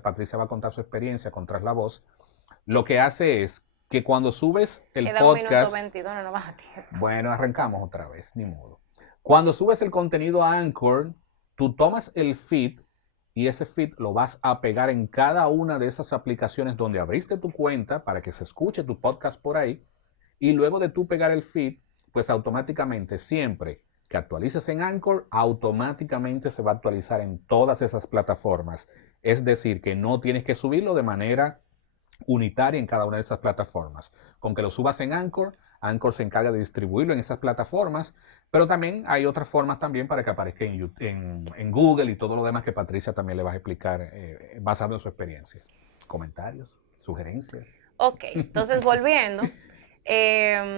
Patricia va a contar su experiencia con Tras la Voz, lo que hace es que cuando subes el Queda podcast... 1 minuto 22, no va a tiempo. Bueno, arrancamos otra vez, ni modo. Cuando subes el contenido a Anchor, tú tomas el feed y ese feed lo vas a pegar en cada una de esas aplicaciones donde abriste tu cuenta para que se escuche tu podcast por ahí. Y luego de tú pegar el feed, pues automáticamente siempre que actualices en Anchor, automáticamente se va a actualizar en todas esas plataformas. Es decir, que no tienes que subirlo de manera unitaria en cada una de esas plataformas. Con que lo subas en Anchor, Anchor se encarga de distribuirlo en esas plataformas, pero también hay otras formas también para que aparezca en Google y todo lo demás que Patricia también le va a explicar basado en su experiencia. Comentarios, sugerencias. Ok, entonces volviendo,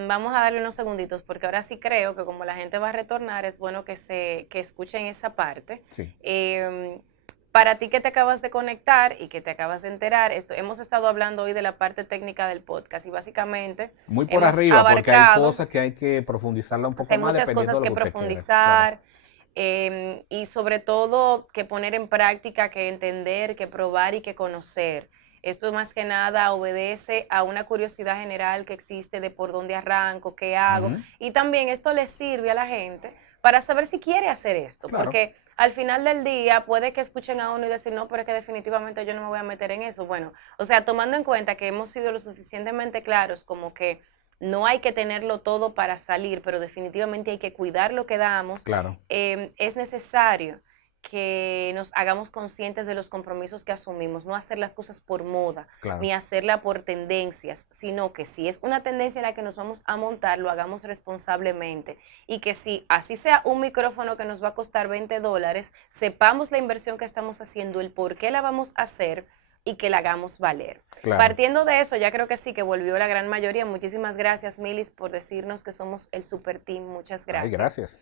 vamos a darle unos segunditos porque ahora sí creo que como la gente va a retornar, es bueno que escuchen esa parte. Sí. Para ti que te acabas de conectar y que te acabas de enterar, hemos estado hablando hoy de la parte técnica del podcast y básicamente Muy por hemos arriba, porque hay abarcado, cosas que hay que profundizarla un o sea, poco hay más muchas dependiendo cosas de que lo que usted quiera. Claro, profundizar y sobre todo que poner en práctica, que entender, que probar y que conocer. Esto más que nada obedece a una curiosidad general que existe de por dónde arranco, qué hago. Ujú, Y también esto le sirve a la gente para saber si quiere hacer esto. claro, Porque al final del día puede que escuchen a uno y decir, no, pero es que definitivamente yo no me voy a meter en eso. Bueno, o sea, tomando en cuenta que hemos sido lo suficientemente claros como que no hay que tenerlo todo para salir, pero definitivamente hay que cuidar lo que damos. claro, Es necesario que nos hagamos conscientes de los compromisos que asumimos, no hacer las cosas por moda, claro, ni hacerla por tendencias, sino que si es una tendencia en la que nos vamos a montar, lo hagamos responsablemente y que si así sea un micrófono que nos va a costar $20, sepamos la inversión que estamos haciendo, el por qué la vamos a hacer y que la hagamos valer. claro. Partiendo de eso, ya creo que sí, que volvió la gran mayoría. Muchísimas gracias, Milis, por decirnos que somos el super team. Muchas Ay, gracias. gracias.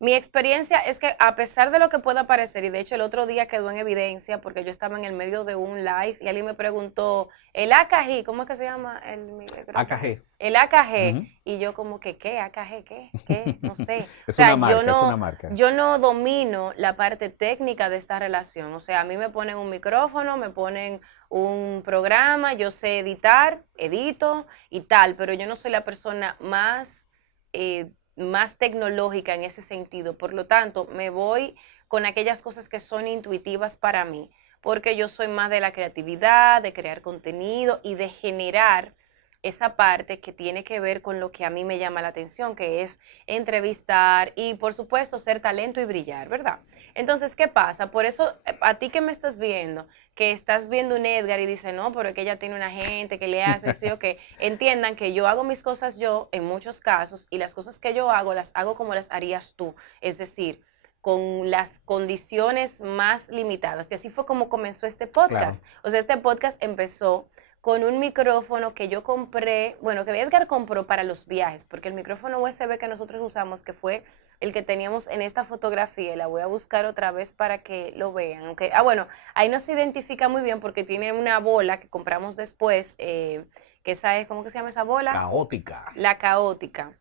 Mi experiencia es que a pesar de lo que pueda parecer, y de hecho el otro día quedó en evidencia porque yo estaba en el medio de un live y alguien me preguntó, el AKG, ¿cómo es que se llama el micrófono? AKG. El AKG. Ujú. Y yo como que, ¿qué? ¿AKG qué? ¿Qué? No sé. O Es sea, una marca, es una marca. yo no domino la parte técnica de esta relación. O sea, a mí me ponen un micrófono, me ponen un programa, yo sé editar, edito y tal, pero yo no soy la persona más tecnológica en ese sentido. Por lo tanto, me voy con aquellas cosas que son intuitivas para mí, porque yo soy más de la creatividad, de crear contenido y de generar esa parte que tiene que ver con lo que a mí me llama la atención, que es entrevistar y, por supuesto, ser talento y brillar, ¿verdad? Entonces, ¿qué pasa? Por eso, a ti que me estás viendo, que estás viendo un Edgar y dice, no, pero es que ella tiene una gente que le hace, sí o que entiendan que yo hago mis cosas yo en muchos casos y las cosas que yo hago las hago como las harías tú, es decir, con las condiciones más limitadas. Y así fue como comenzó este Claro. podcast. O sea, este podcast empezó con un micrófono que yo compré, bueno, que Edgar compró para los viajes, porque el micrófono USB que nosotros usamos, que fue el que teníamos en esta fotografía, y la voy a buscar otra vez para que lo vean. Aunque, bueno, ahí no se identifica muy bien porque tiene una bola que compramos después, que esa es, ¿cómo que se llama esa bola? Caótica. La caótica.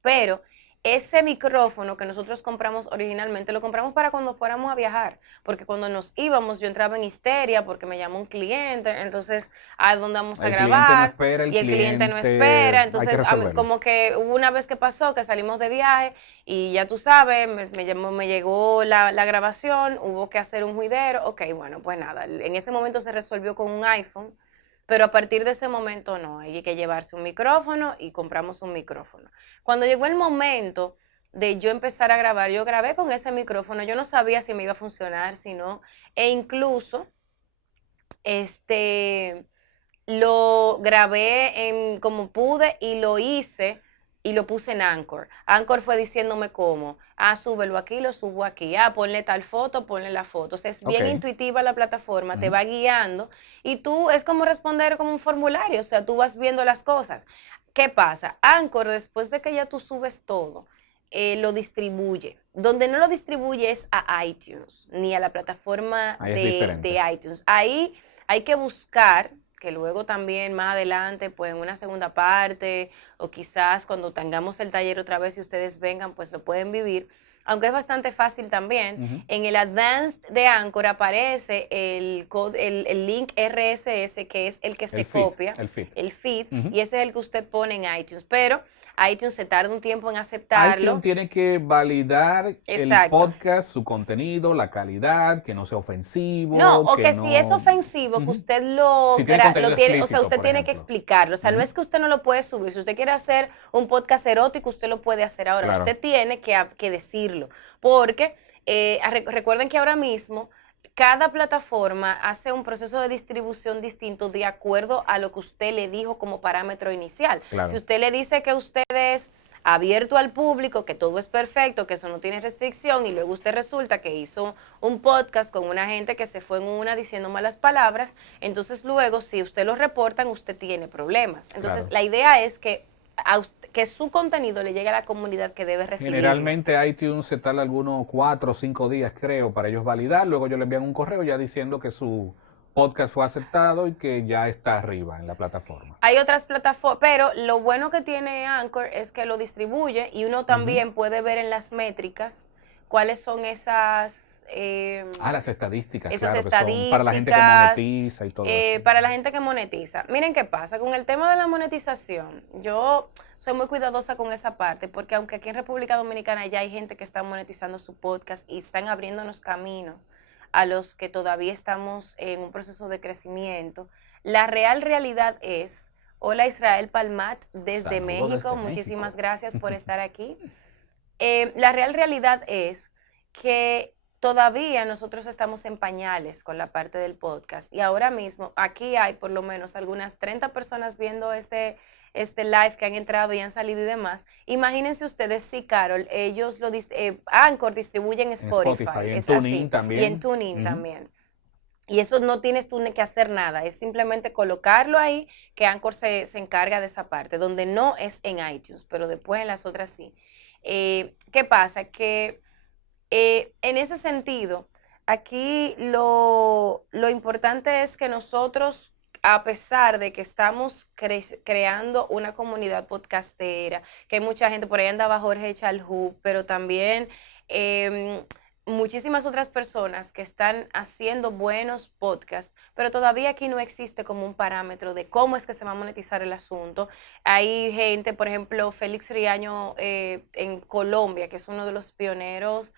Pero ese micrófono que nosotros compramos originalmente, lo compramos para cuando fuéramos a viajar, porque cuando nos íbamos yo entraba en histeria porque me llamó un cliente, entonces a dónde vamos a El cliente no grabar espera, el y el cliente no espera, cliente hay que entonces resolverlo. como que hubo una vez que pasó que salimos de viaje y ya tú sabes, me llegó la grabación, hubo que hacer un juidero, ok, bueno, pues nada, en ese momento se resolvió con un iPhone. Pero a partir de ese momento no, hay que llevarse un micrófono y compramos un micrófono. Cuando llegó el momento de yo empezar a grabar, yo grabé con ese micrófono, yo no sabía si me iba a funcionar, si no, e incluso este lo grabé como pude y lo hice y lo puse en Anchor. Anchor fue diciéndome cómo, súbelo aquí, lo subo aquí, ponle tal foto, ponle la foto. O sea, es bien Ok. intuitiva la plataforma, te Ujú. va guiando y tú es como responder como un formulario, o sea, tú vas viendo las cosas. ¿Qué pasa? Anchor, después de que ya tú subes todo, lo distribuye. Donde no lo distribuye es a iTunes, ni a la plataforma Ahí es de diferente. iTunes. Ahí hay que buscar que luego también más adelante, pues en una segunda parte, o quizás cuando tengamos el taller otra vez y ustedes vengan, pues lo pueden vivir. aunque es bastante fácil también, Ujú. en el Advanced de Anchor aparece el link RSS, que es el que El se feed, copia, el feed. el feed, Ujú. y ese es el que usted pone en iTunes, pero iTunes se tarda un tiempo en iTunes aceptarlo. tiene que validar el Exacto. podcast, su contenido, la calidad, que no sea No, ofensivo, o que que si es no... ofensivo, que Ujú. usted Si tiene lo contenido tiene, o sea, explícito, usted por tiene que ejemplo. explicarlo. O sea, no Ujú. es que usted no lo puede subir. Si usted quiere hacer un podcast erótico, usted lo puede hacer ahora. Claro, Usted tiene que decirlo. Porque recuerden que ahora mismo cada plataforma hace un proceso de distribución distinto de acuerdo a lo que usted le dijo como parámetro inicial. Si claro. usted le dice que usted es abierto al público, que todo es perfecto, que eso no tiene restricción, y luego usted resulta que hizo un podcast con una gente que se fue en una diciendo malas palabras, entonces luego si usted lo reportan, usted tiene problemas. Entonces Claro. la idea es que, que su contenido le llegue a la comunidad que debe recibirlo. Generalmente iTunes se tarda algunos 4 o 5 días, creo, para ellos validar. Luego ellos le envían un correo ya diciendo que su podcast fue aceptado y que ya está arriba en la plataforma. Hay otras plataformas, pero lo bueno que tiene Anchor es que lo distribuye y uno Ujú. también puede ver en las métricas cuáles son Las estadísticas, esas claro, que son para la gente que estadísticas monetiza y todo eso. para la gente que monetiza. Miren qué pasa, con el tema de la monetización, yo soy muy cuidadosa con esa parte, porque aunque aquí en República Dominicana ya hay gente que está monetizando su podcast y están abriéndonos camino a los que todavía estamos en un proceso de crecimiento, la real realidad es, hola Israel Palmat desde Saludos México, desde muchísimas México. gracias por estar aquí. La real realidad es que todavía nosotros estamos en pañales con la parte del podcast y ahora mismo aquí hay por lo menos algunas 30 personas viendo este live que han entrado y han salido y demás. Imagínense ustedes si, Carol, Anchor distribuye en En Spotify, Spotify, en es TuneIn así, y en también. TuneIn Ujú. también. Y eso no tienes tú ni que hacer nada, es simplemente colocarlo ahí, que Anchor se encarga de esa parte, donde no es en iTunes, pero después en las otras sí. ¿Qué pasa? Que en ese sentido, aquí lo importante es que nosotros, a pesar de que estamos creando una comunidad podcastera, que hay mucha gente, por ahí andaba Jorge Chalhub, pero también em, muchísimas otras personas que están haciendo buenos podcasts, pero todavía aquí no existe como un parámetro de cómo es que se va a monetizar el asunto. Hay gente, por ejemplo, Félix Riaño en Colombia, que es uno de los pioneros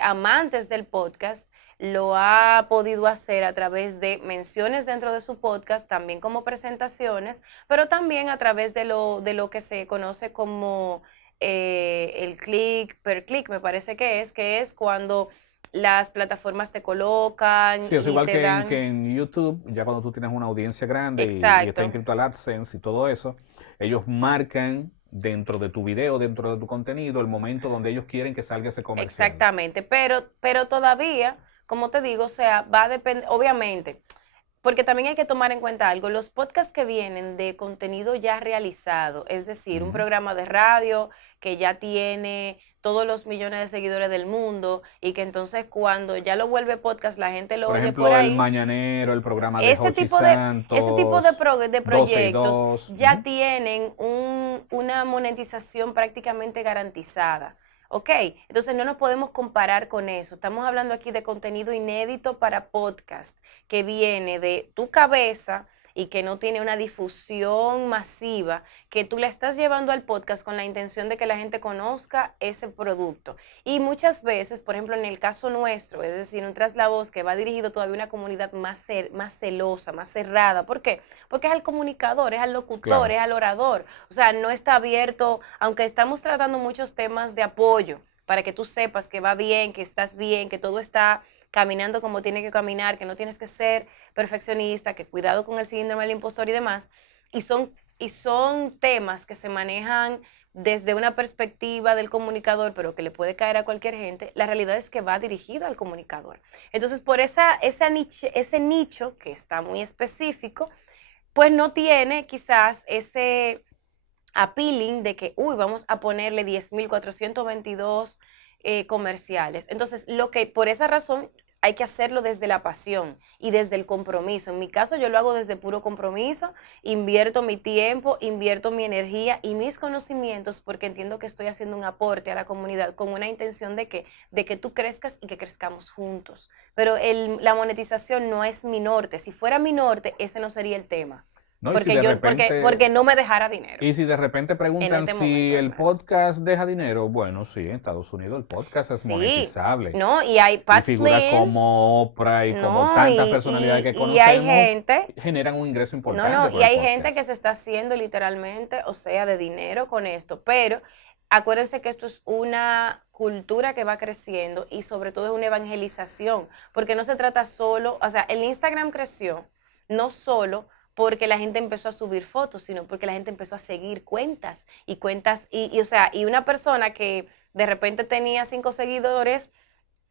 amantes del podcast, lo ha podido hacer a través de menciones dentro de su podcast, también como presentaciones, pero también a través de lo que se conoce como el click per click, me parece que es cuando las plataformas te colocan Sí, es y igual te que dan. en YouTube, ya cuando tú tienes una audiencia grande y está Exacto. inscrito al AdSense y todo eso, ellos marcan dentro de tu video, dentro de tu contenido, el momento donde ellos quieren que salga ese comercial. Exactamente, pero todavía, como te digo, o sea, va a depender, obviamente, porque también hay que tomar en cuenta algo, los podcasts que vienen de contenido ya realizado, es decir, un Ujú. programa de radio que ya tiene todos los millones de seguidores del mundo y que entonces cuando ya lo vuelve podcast la gente lo Por oye por ejemplo, El ahí, Mañanero, el programa de ese Jochi tipo Santos, de 12 y proyectos 2. ya Ujú. tienen una monetización prácticamente garantizada. ¿Ok? Entonces no nos podemos comparar con eso. Estamos hablando aquí de contenido inédito para podcast que viene de tu cabeza y que no tiene una difusión masiva, que tú le estás llevando al podcast con la intención de que la gente conozca ese producto. Y muchas veces, por ejemplo, en el caso nuestro, es decir, un traslavoz que va dirigido todavía a una comunidad más celosa, más cerrada. ¿Por qué? Porque es al comunicador, es al locutor, Claro, es al orador. O sea, no está abierto, aunque estamos tratando muchos temas de apoyo para que tú sepas que va bien, que todo está caminando como tiene que caminar, que no tienes que ser perfeccionista, que cuidado con el síndrome del impostor y demás. Y son temas que se manejan desde una perspectiva del comunicador, pero que le puede caer a cualquier gente. La realidad es que va dirigido al comunicador. Entonces, por ese nicho que está muy específico, pues no tiene quizás ese appealing de que, uy, vamos a ponerle 10.422 comerciales. Entonces, por esa razón, hay que hacerlo desde la pasión y desde el compromiso. En mi caso yo lo hago desde puro compromiso, invierto mi tiempo, invierto mi energía y mis conocimientos porque entiendo que estoy haciendo un aporte a la comunidad con una intención de que tú crezcas y que crezcamos juntos. Pero la monetización no es mi norte. Si fuera mi norte, ese no sería el tema. ¿No? Y si de repente, Porque no me dejara dinero. y si de repente preguntan este si momento, el claro. podcast deja dinero, bueno, sí, en Estados Unidos el podcast es Sí, monetizable. ¿no? Y hay Y Pat figuras Flynn, como Oprah y como ¿no? tantas personalidades que Y hay conocemos gente, generan un ingreso no, no, importante y por el hay gente que podcast. se está haciendo literalmente, o sea, de dinero con esto, pero acuérdense que esto es una cultura que va creciendo y sobre todo es una evangelización, porque no se trata solo, o sea, el Instagram creció no solo porque la gente empezó a subir fotos, sino porque la gente empezó a seguir cuentas y cuentas, o sea, y una persona que de repente tenía 5 seguidores,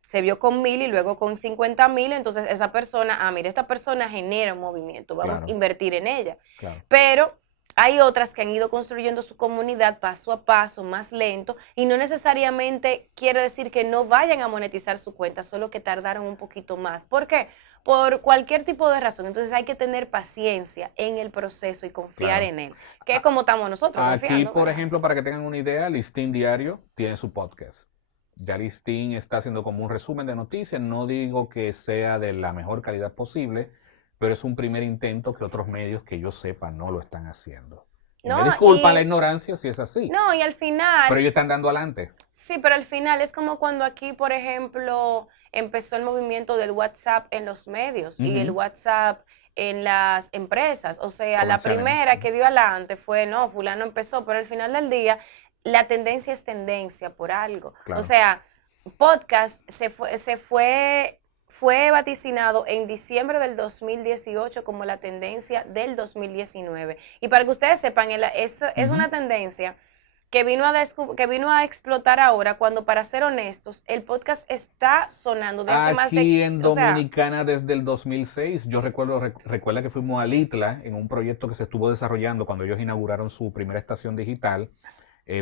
se vio con 1,000 y luego con 50,000, entonces esa persona, mira, esta persona genera un movimiento, vamos a Claro, invertir en ella. claro. Pero hay otras que han ido construyendo su comunidad paso a paso, más lento, y no necesariamente quiere decir que no vayan a monetizar su cuenta, solo que tardaron un poquito más. ¿Por qué? Por cualquier tipo de razón. Entonces hay que tener paciencia en el proceso y confiar Claro. en él, que es como estamos nosotros Aquí, confiando, por ¿verdad? ejemplo, para que tengan una idea, Listín Diario tiene su podcast. Ya Listín está haciendo como un resumen de noticias. No digo que sea de la mejor calidad posible, pero es un primer intento que otros medios que yo sepa no lo están haciendo. Y me No, disculpan la ignorancia si es así, no, y al pero final ellos están dando adelante. sí, pero al final es como cuando aquí, por ejemplo, empezó el movimiento del WhatsApp en los medios y el Ujú. WhatsApp en las empresas. O sea, la Comerciales. primera que dio adelante fue, no, fulano empezó, pero al final del día la tendencia es tendencia por algo. O Claro. sea, podcast fue vaticinado en diciembre del 2018 como la tendencia del 2019. Y para que ustedes sepan, es Ujú. una tendencia que vino a explotar ahora, cuando para ser honestos, el podcast está sonando de hace más de, Aquí en o sea, Dominicana desde el 2006, yo recuerda que fuimos a Litla en un proyecto que se estuvo desarrollando cuando ellos inauguraron su primera estación digital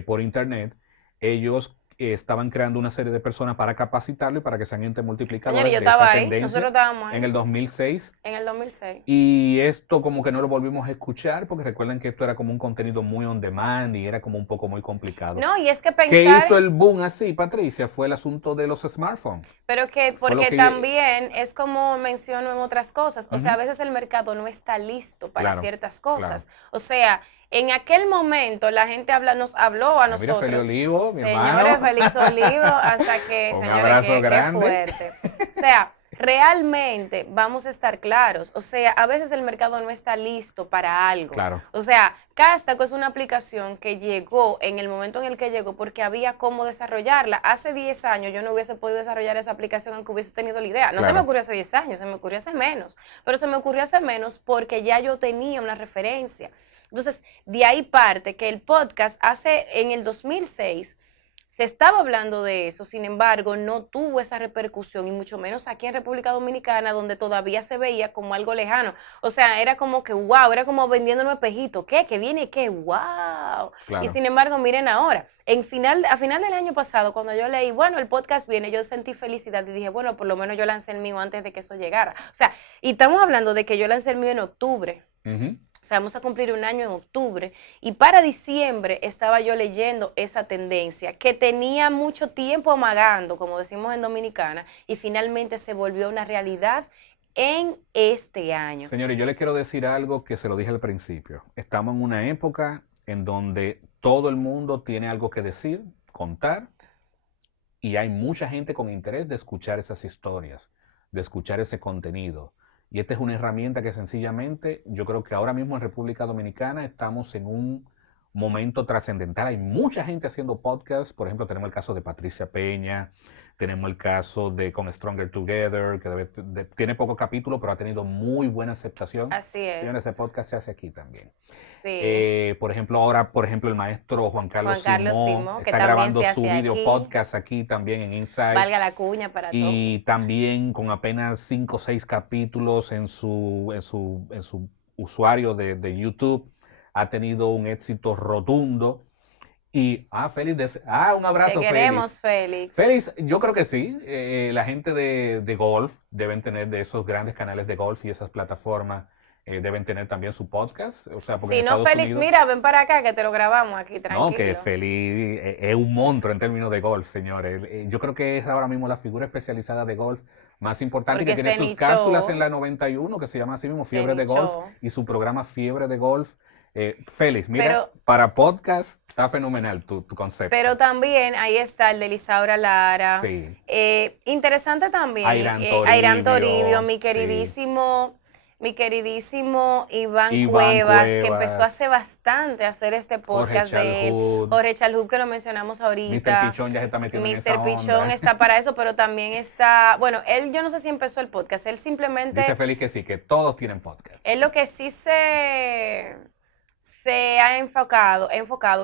por internet. Ellos estaban creando una serie de personas para capacitarlo y para que sean entes señores, multiplicadores yo de esa estaba ahí, nosotros tendencia estábamos en el ahí 2006. en el 2006. Y esto como que no lo volvimos a escuchar porque recuerden que esto era como un contenido muy on demand y era como un poco muy complicado. No, y es que ¿Qué hizo pensar, el boom así, Patricia? Fue el asunto de los smartphones. pero que Fue lo porque que... también es como menciono en otras cosas, o sea, a Ujú. veces el mercado no está listo para Claro, ciertas claro. cosas. O sea, en aquel momento la gente nos habló a Ah, mira, Feli nosotros, Olivo, mi señores, hermano. feliz olivo, hasta que, Un señores, abrazo qué grande. fuerte. O sea, realmente vamos a estar claros. O sea, a veces el mercado no está listo para algo. Claro, O sea, Castaco es una aplicación que llegó en el momento en el que llegó porque había cómo desarrollarla. Hace 10 años yo no hubiese podido desarrollar esa aplicación aunque hubiese tenido la idea. No se me claro. ocurrió hace 10 años, se me ocurrió hace menos. Pero se me ocurrió hace menos porque ya yo tenía una referencia. Entonces, de ahí parte que el podcast en el 2006 se estaba hablando de eso, sin embargo, no tuvo esa repercusión y mucho menos aquí en República Dominicana, donde todavía se veía como algo lejano. O sea, era como que wow, era como vendiendo un espejito. ¿Qué? ¿Qué viene? ¿Qué? ¡Wow! Y Claro. sin embargo, miren ahora, a final del año pasado, cuando yo leí, bueno, el podcast viene, yo sentí felicidad y dije, bueno, por lo menos yo lancé el mío antes de que eso llegara. O sea, y estamos hablando de que yo lancé el mío en octubre. Ujú. O sea, vamos a cumplir un año en octubre y para diciembre estaba yo leyendo esa tendencia que tenía mucho tiempo amagando, como decimos en Dominicana, y finalmente se volvió una realidad en este año. Señores, yo le quiero decir algo que se lo dije al principio. Estamos en una época en donde todo el mundo tiene algo que decir, contar, y hay mucha gente con interés de escuchar esas historias, de escuchar ese contenido. Y esta es una herramienta que sencillamente yo creo que ahora mismo en República Dominicana estamos en un momento trascendental. Hay mucha gente haciendo podcasts. Por ejemplo, tenemos el caso de Patricia Peña, tenemos el caso de Con Stronger Together, que tiene poco capítulo, pero ha tenido muy buena aceptación. Así Señores, es, ese podcast se hace aquí también. sí. Por ejemplo, ahora, por ejemplo, el maestro Juan Carlos Juan Carlos Simón Simón, que está también grabando se su hace video aquí, podcast aquí también en Insight. valga la cuña para Y todos. también con apenas 5 o 6 capítulos en su usuario de YouTube, ha tenido un éxito rotundo. Y, Félix, un Te abrazo, queremos, Félix. Félix. Félix, yo creo que sí. La gente de golf deben tener de esos grandes canales de golf y esas plataformas deben tener también su podcast. O sea, porque en Si no, Estados Félix, Unidos, mira, ven para acá que te lo grabamos aquí, no, que tranquilo. Félix es un monstruo en términos de golf, señores. Yo creo que es ahora mismo la figura especializada de golf más importante y que Porque tiene sus cápsulas en nichó, la 91, que se llama así mismo se Fiebre de Golf, nichó. y su programa Fiebre de Golf. Félix, mira, Pero, para podcast está fenomenal tu concepto. pero también ahí está el de Lisaura Lara. Sí. Interesante también, Airan Airam Toribio, Toribio, sí. mi queridísimo Iván Iván Cuevas, que empezó hace Cuevas, bastante a hacer este Jorge podcast de él. Chalhoub, Jorge Chalhoub, que lo mencionamos Mr. ahorita. Pichón ya se está metiendo en esa Mr. Pichón onda. está para eso, pero también está, bueno, él yo no sé si empezó el podcast, él Dice simplemente, Félix que sí, que todos tienen podcast. él lo que sí se ha enfocado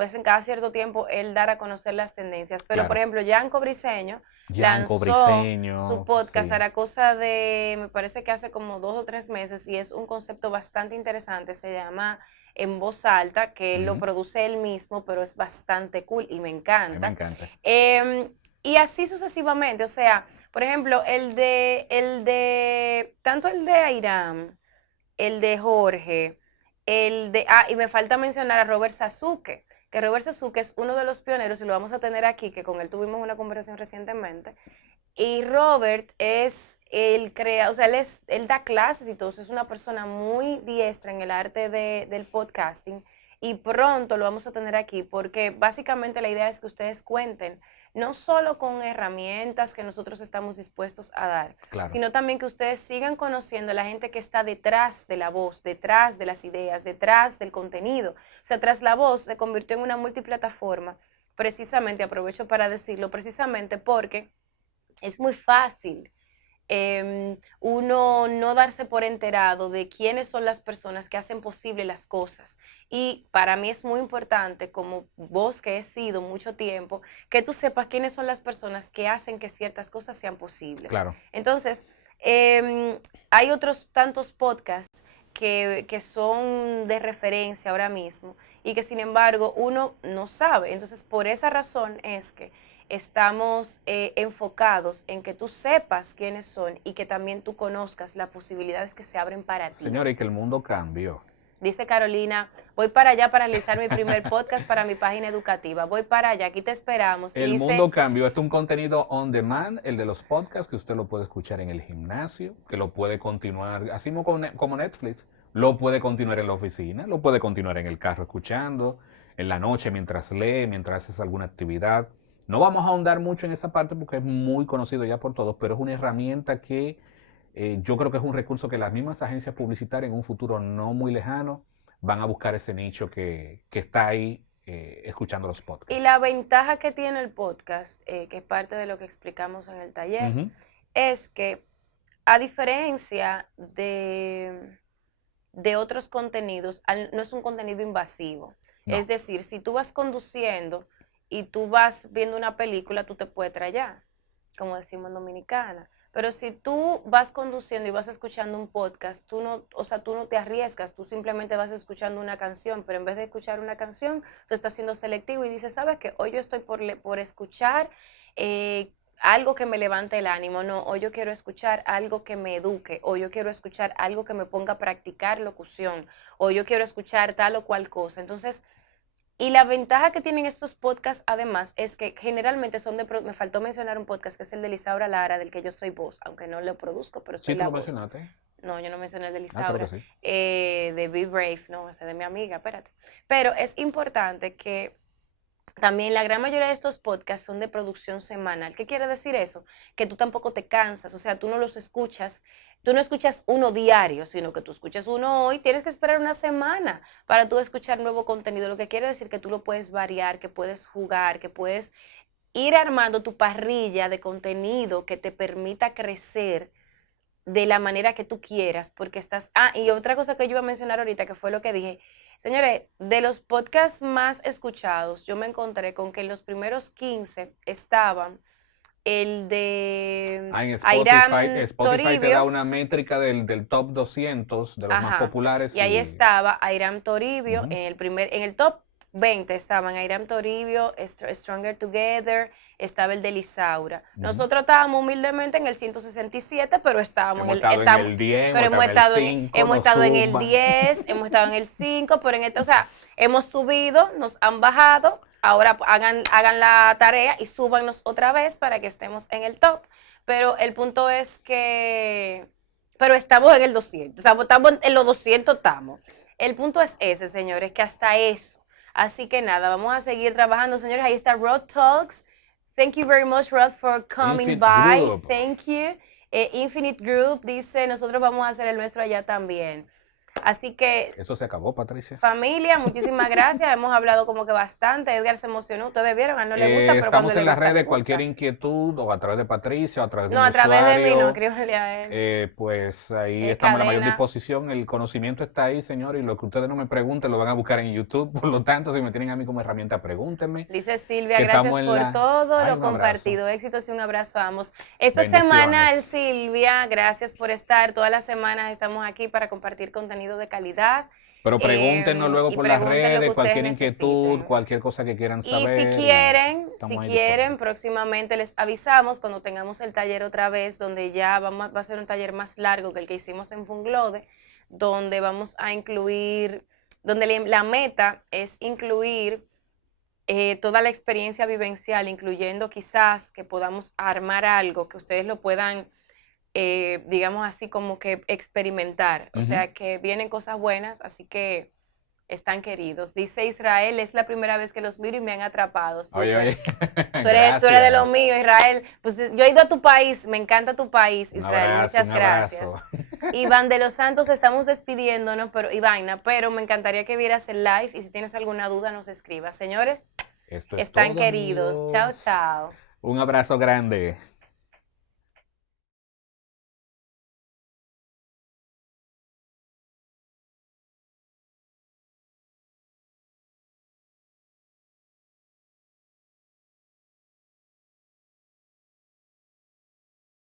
es en cada cierto tiempo él dar a conocer las tendencias. Pero, por Claro. ejemplo, Yanko Briseño Gianco lanzó su Briseño, podcast a sí. la cosa de, me parece que hace como 2 o 3 meses, y es un concepto bastante interesante. Se llama En Voz Alta, que él lo Ujú. produce él mismo, pero es bastante cool y me A mí me encanta. encanta. Y así sucesivamente, o sea, por ejemplo, tanto el de Airam, el de Jorge, y me falta mencionar a Robert Sasuke, que Robert Sasuke es uno de los pioneros y lo vamos a tener aquí, que con él tuvimos una conversación recientemente. Y Robert es o sea, él da clases y todo, es una persona muy diestra en el arte del podcasting, y pronto lo vamos a tener aquí porque básicamente la idea es que ustedes cuenten no solo con herramientas que nosotros estamos dispuestos a dar, Claro. sino también que ustedes sigan conociendo a la gente que está detrás de la voz, detrás de las ideas, detrás del contenido. O sea, tras la voz se convirtió en una multiplataforma, precisamente, aprovecho para decirlo, precisamente porque es muy fácil uno no darse por enterado de quiénes son las personas que hacen posible las cosas. Y para mí es muy importante, como vos que he sido mucho tiempo, que tú sepas quiénes son las personas que hacen que ciertas cosas sean posibles. Claro. Entonces, hay otros tantos podcasts que son de referencia ahora mismo y que sin embargo uno no sabe. Entonces, por esa razón es que estamos enfocados en que tú sepas quiénes son y que también tú conozcas las posibilidades que se abren para ti. Señora, y que el mundo cambió. Dice Carolina, voy para allá para realizar mi primer podcast para mi página educativa. Voy para allá, aquí te esperamos. Y El dice, mundo cambió. Este es un contenido on demand, el de los podcasts, que usted lo puede escuchar en el gimnasio, que lo puede continuar, así como Netflix, lo puede continuar en la oficina, lo puede continuar en el carro escuchando, en la noche mientras lee, mientras haces alguna actividad. No vamos a ahondar mucho en esa parte porque es muy conocido ya por todos, pero es una herramienta que yo creo que es un recurso que las mismas agencias publicitarias en un futuro no muy lejano van a buscar ese nicho que está ahí escuchando los y podcasts. la ventaja que tiene el podcast, que es parte de lo que explicamos en el taller, Ujú. es que a diferencia de otros contenidos, no es un contenido invasivo. No. Es decir, si tú vas conduciendo y tú vas viendo una película, tú te puedes trallar, como decimos en Dominicana. Pero si tú vas conduciendo y vas escuchando un podcast, tú no, o sea, tú no te arriesgas, tú simplemente vas escuchando una canción, pero en vez de escuchar una canción, tú estás siendo selectivo y dices, ¿sabes qué? Hoy yo estoy por escuchar algo que me levante el ánimo, no, hoy yo quiero escuchar algo que me eduque, o yo quiero escuchar algo que me ponga a practicar locución, o yo quiero escuchar tal o cual cosa. Entonces, y la ventaja que tienen estos podcasts, además, es que generalmente son me faltó mencionar un podcast que es el de Lisaura Lara, del que yo soy voz, aunque no lo produzco, pero soy Sí, tú la lo voz. mencionaste. No, yo no mencioné el de Ah, creo que Lisaura, sí. de Be Brave, no, ese de mi amiga, espérate. Pero es importante que también la gran mayoría de estos podcasts son de producción semanal. ¿Qué quiere decir eso? Que tú tampoco te cansas, o sea, tú no los escuchas, tú no escuchas uno diario, sino que tú escuchas uno hoy, tienes que esperar una semana para tú escuchar nuevo contenido, lo que quiere decir que tú lo puedes variar, que puedes jugar, que puedes ir armando tu parrilla de contenido que te permita crecer de la manera que tú quieras, porque estás... y otra cosa que yo iba a mencionar ahorita, que fue lo que dije, señores, de los podcasts más escuchados, yo me encontré con que en los primeros 15 estaban el de En Airam Spotify te da Toribio, una métrica del top 200 de los más ajá, populares y ahí y estaba Airam Toribio ujú, en el top 20 estaban Airam Toribio, Stronger Together, estaba el de Lisaura. Nosotros estábamos humildemente en el 167, pero estábamos Hemos estado en el 10, pero hemos estado en el 5, hemos nos estado en el zumban. 10, hemos estado en el 5, pero o sea, hemos subido, nos han bajado, ahora hagan la tarea y súbanos otra vez para que estemos en el top. Pero el punto es que, pero estamos en el 200, o sea, estamos en los 200 estamos. El punto es ese, señores, que hasta eso. Así que nada, vamos a seguir trabajando, señores. Ahí está Rod Talks. Thank you very much, Rod, for coming Infinite by. Group. Thank you. Infinite Group dice, nosotros vamos a hacer el nuestro allá también. Así que, Eso se acabó, Patricia. familia, muchísimas gracias. Hemos hablado como que bastante. Edgar se emocionó. Ustedes vieron, a él no le gusta, pero cuando Estamos le en las gusta, le redes, gusta. cualquier inquietud, o a través de Patricia, o a través de No, un a través de mí, no, usuario, escríbanle a él. pues ahí estamos a la mayor Cadena. disposición. El conocimiento está ahí, señor, y lo que ustedes no me pregunten lo van a buscar en YouTube. Por lo tanto, si me tienen a mí como herramienta, pregúntenme. Dice Silvia, Que gracias estamos en por la- todo Ay, lo un abrazo. compartido. Éxitos y un abrazo a ambos. Esto es semanal, Bendiciones. Silvia. Gracias por estar. Todas las semanas estamos aquí para compartir contenido de calidad. Pero pregúntenos luego Y por las pregunten lo que redes, ustedes cualquier inquietud, necesiten. cualquier cosa que quieran Y saber. si quieren, estamos ahí disponibles. próximamente les avisamos cuando tengamos el taller otra vez, donde ya va a ser un taller más largo que el que hicimos en Funglode, donde vamos a incluir, donde la meta es incluir toda la experiencia vivencial, incluyendo quizás que podamos armar algo, que ustedes lo puedan, digamos así, como que experimentar. O sea, que vienen cosas buenas, así que están queridos. Dice Israel, es la primera vez que los miro y me han atrapado. Oye, Súper. oye. Tú eres de lo Gracias. mío, Israel. Pues yo he ido a tu país, me encanta tu país, Un Israel. abrazo, Muchas un gracias. abrazo. Iván de los Santos, estamos despidiéndonos, pero Ivana, pero me encantaría que vieras el live y si tienes alguna duda nos escribas. Señores, Esto es están todo, queridos. Chao, amigos. chao. Un abrazo grande.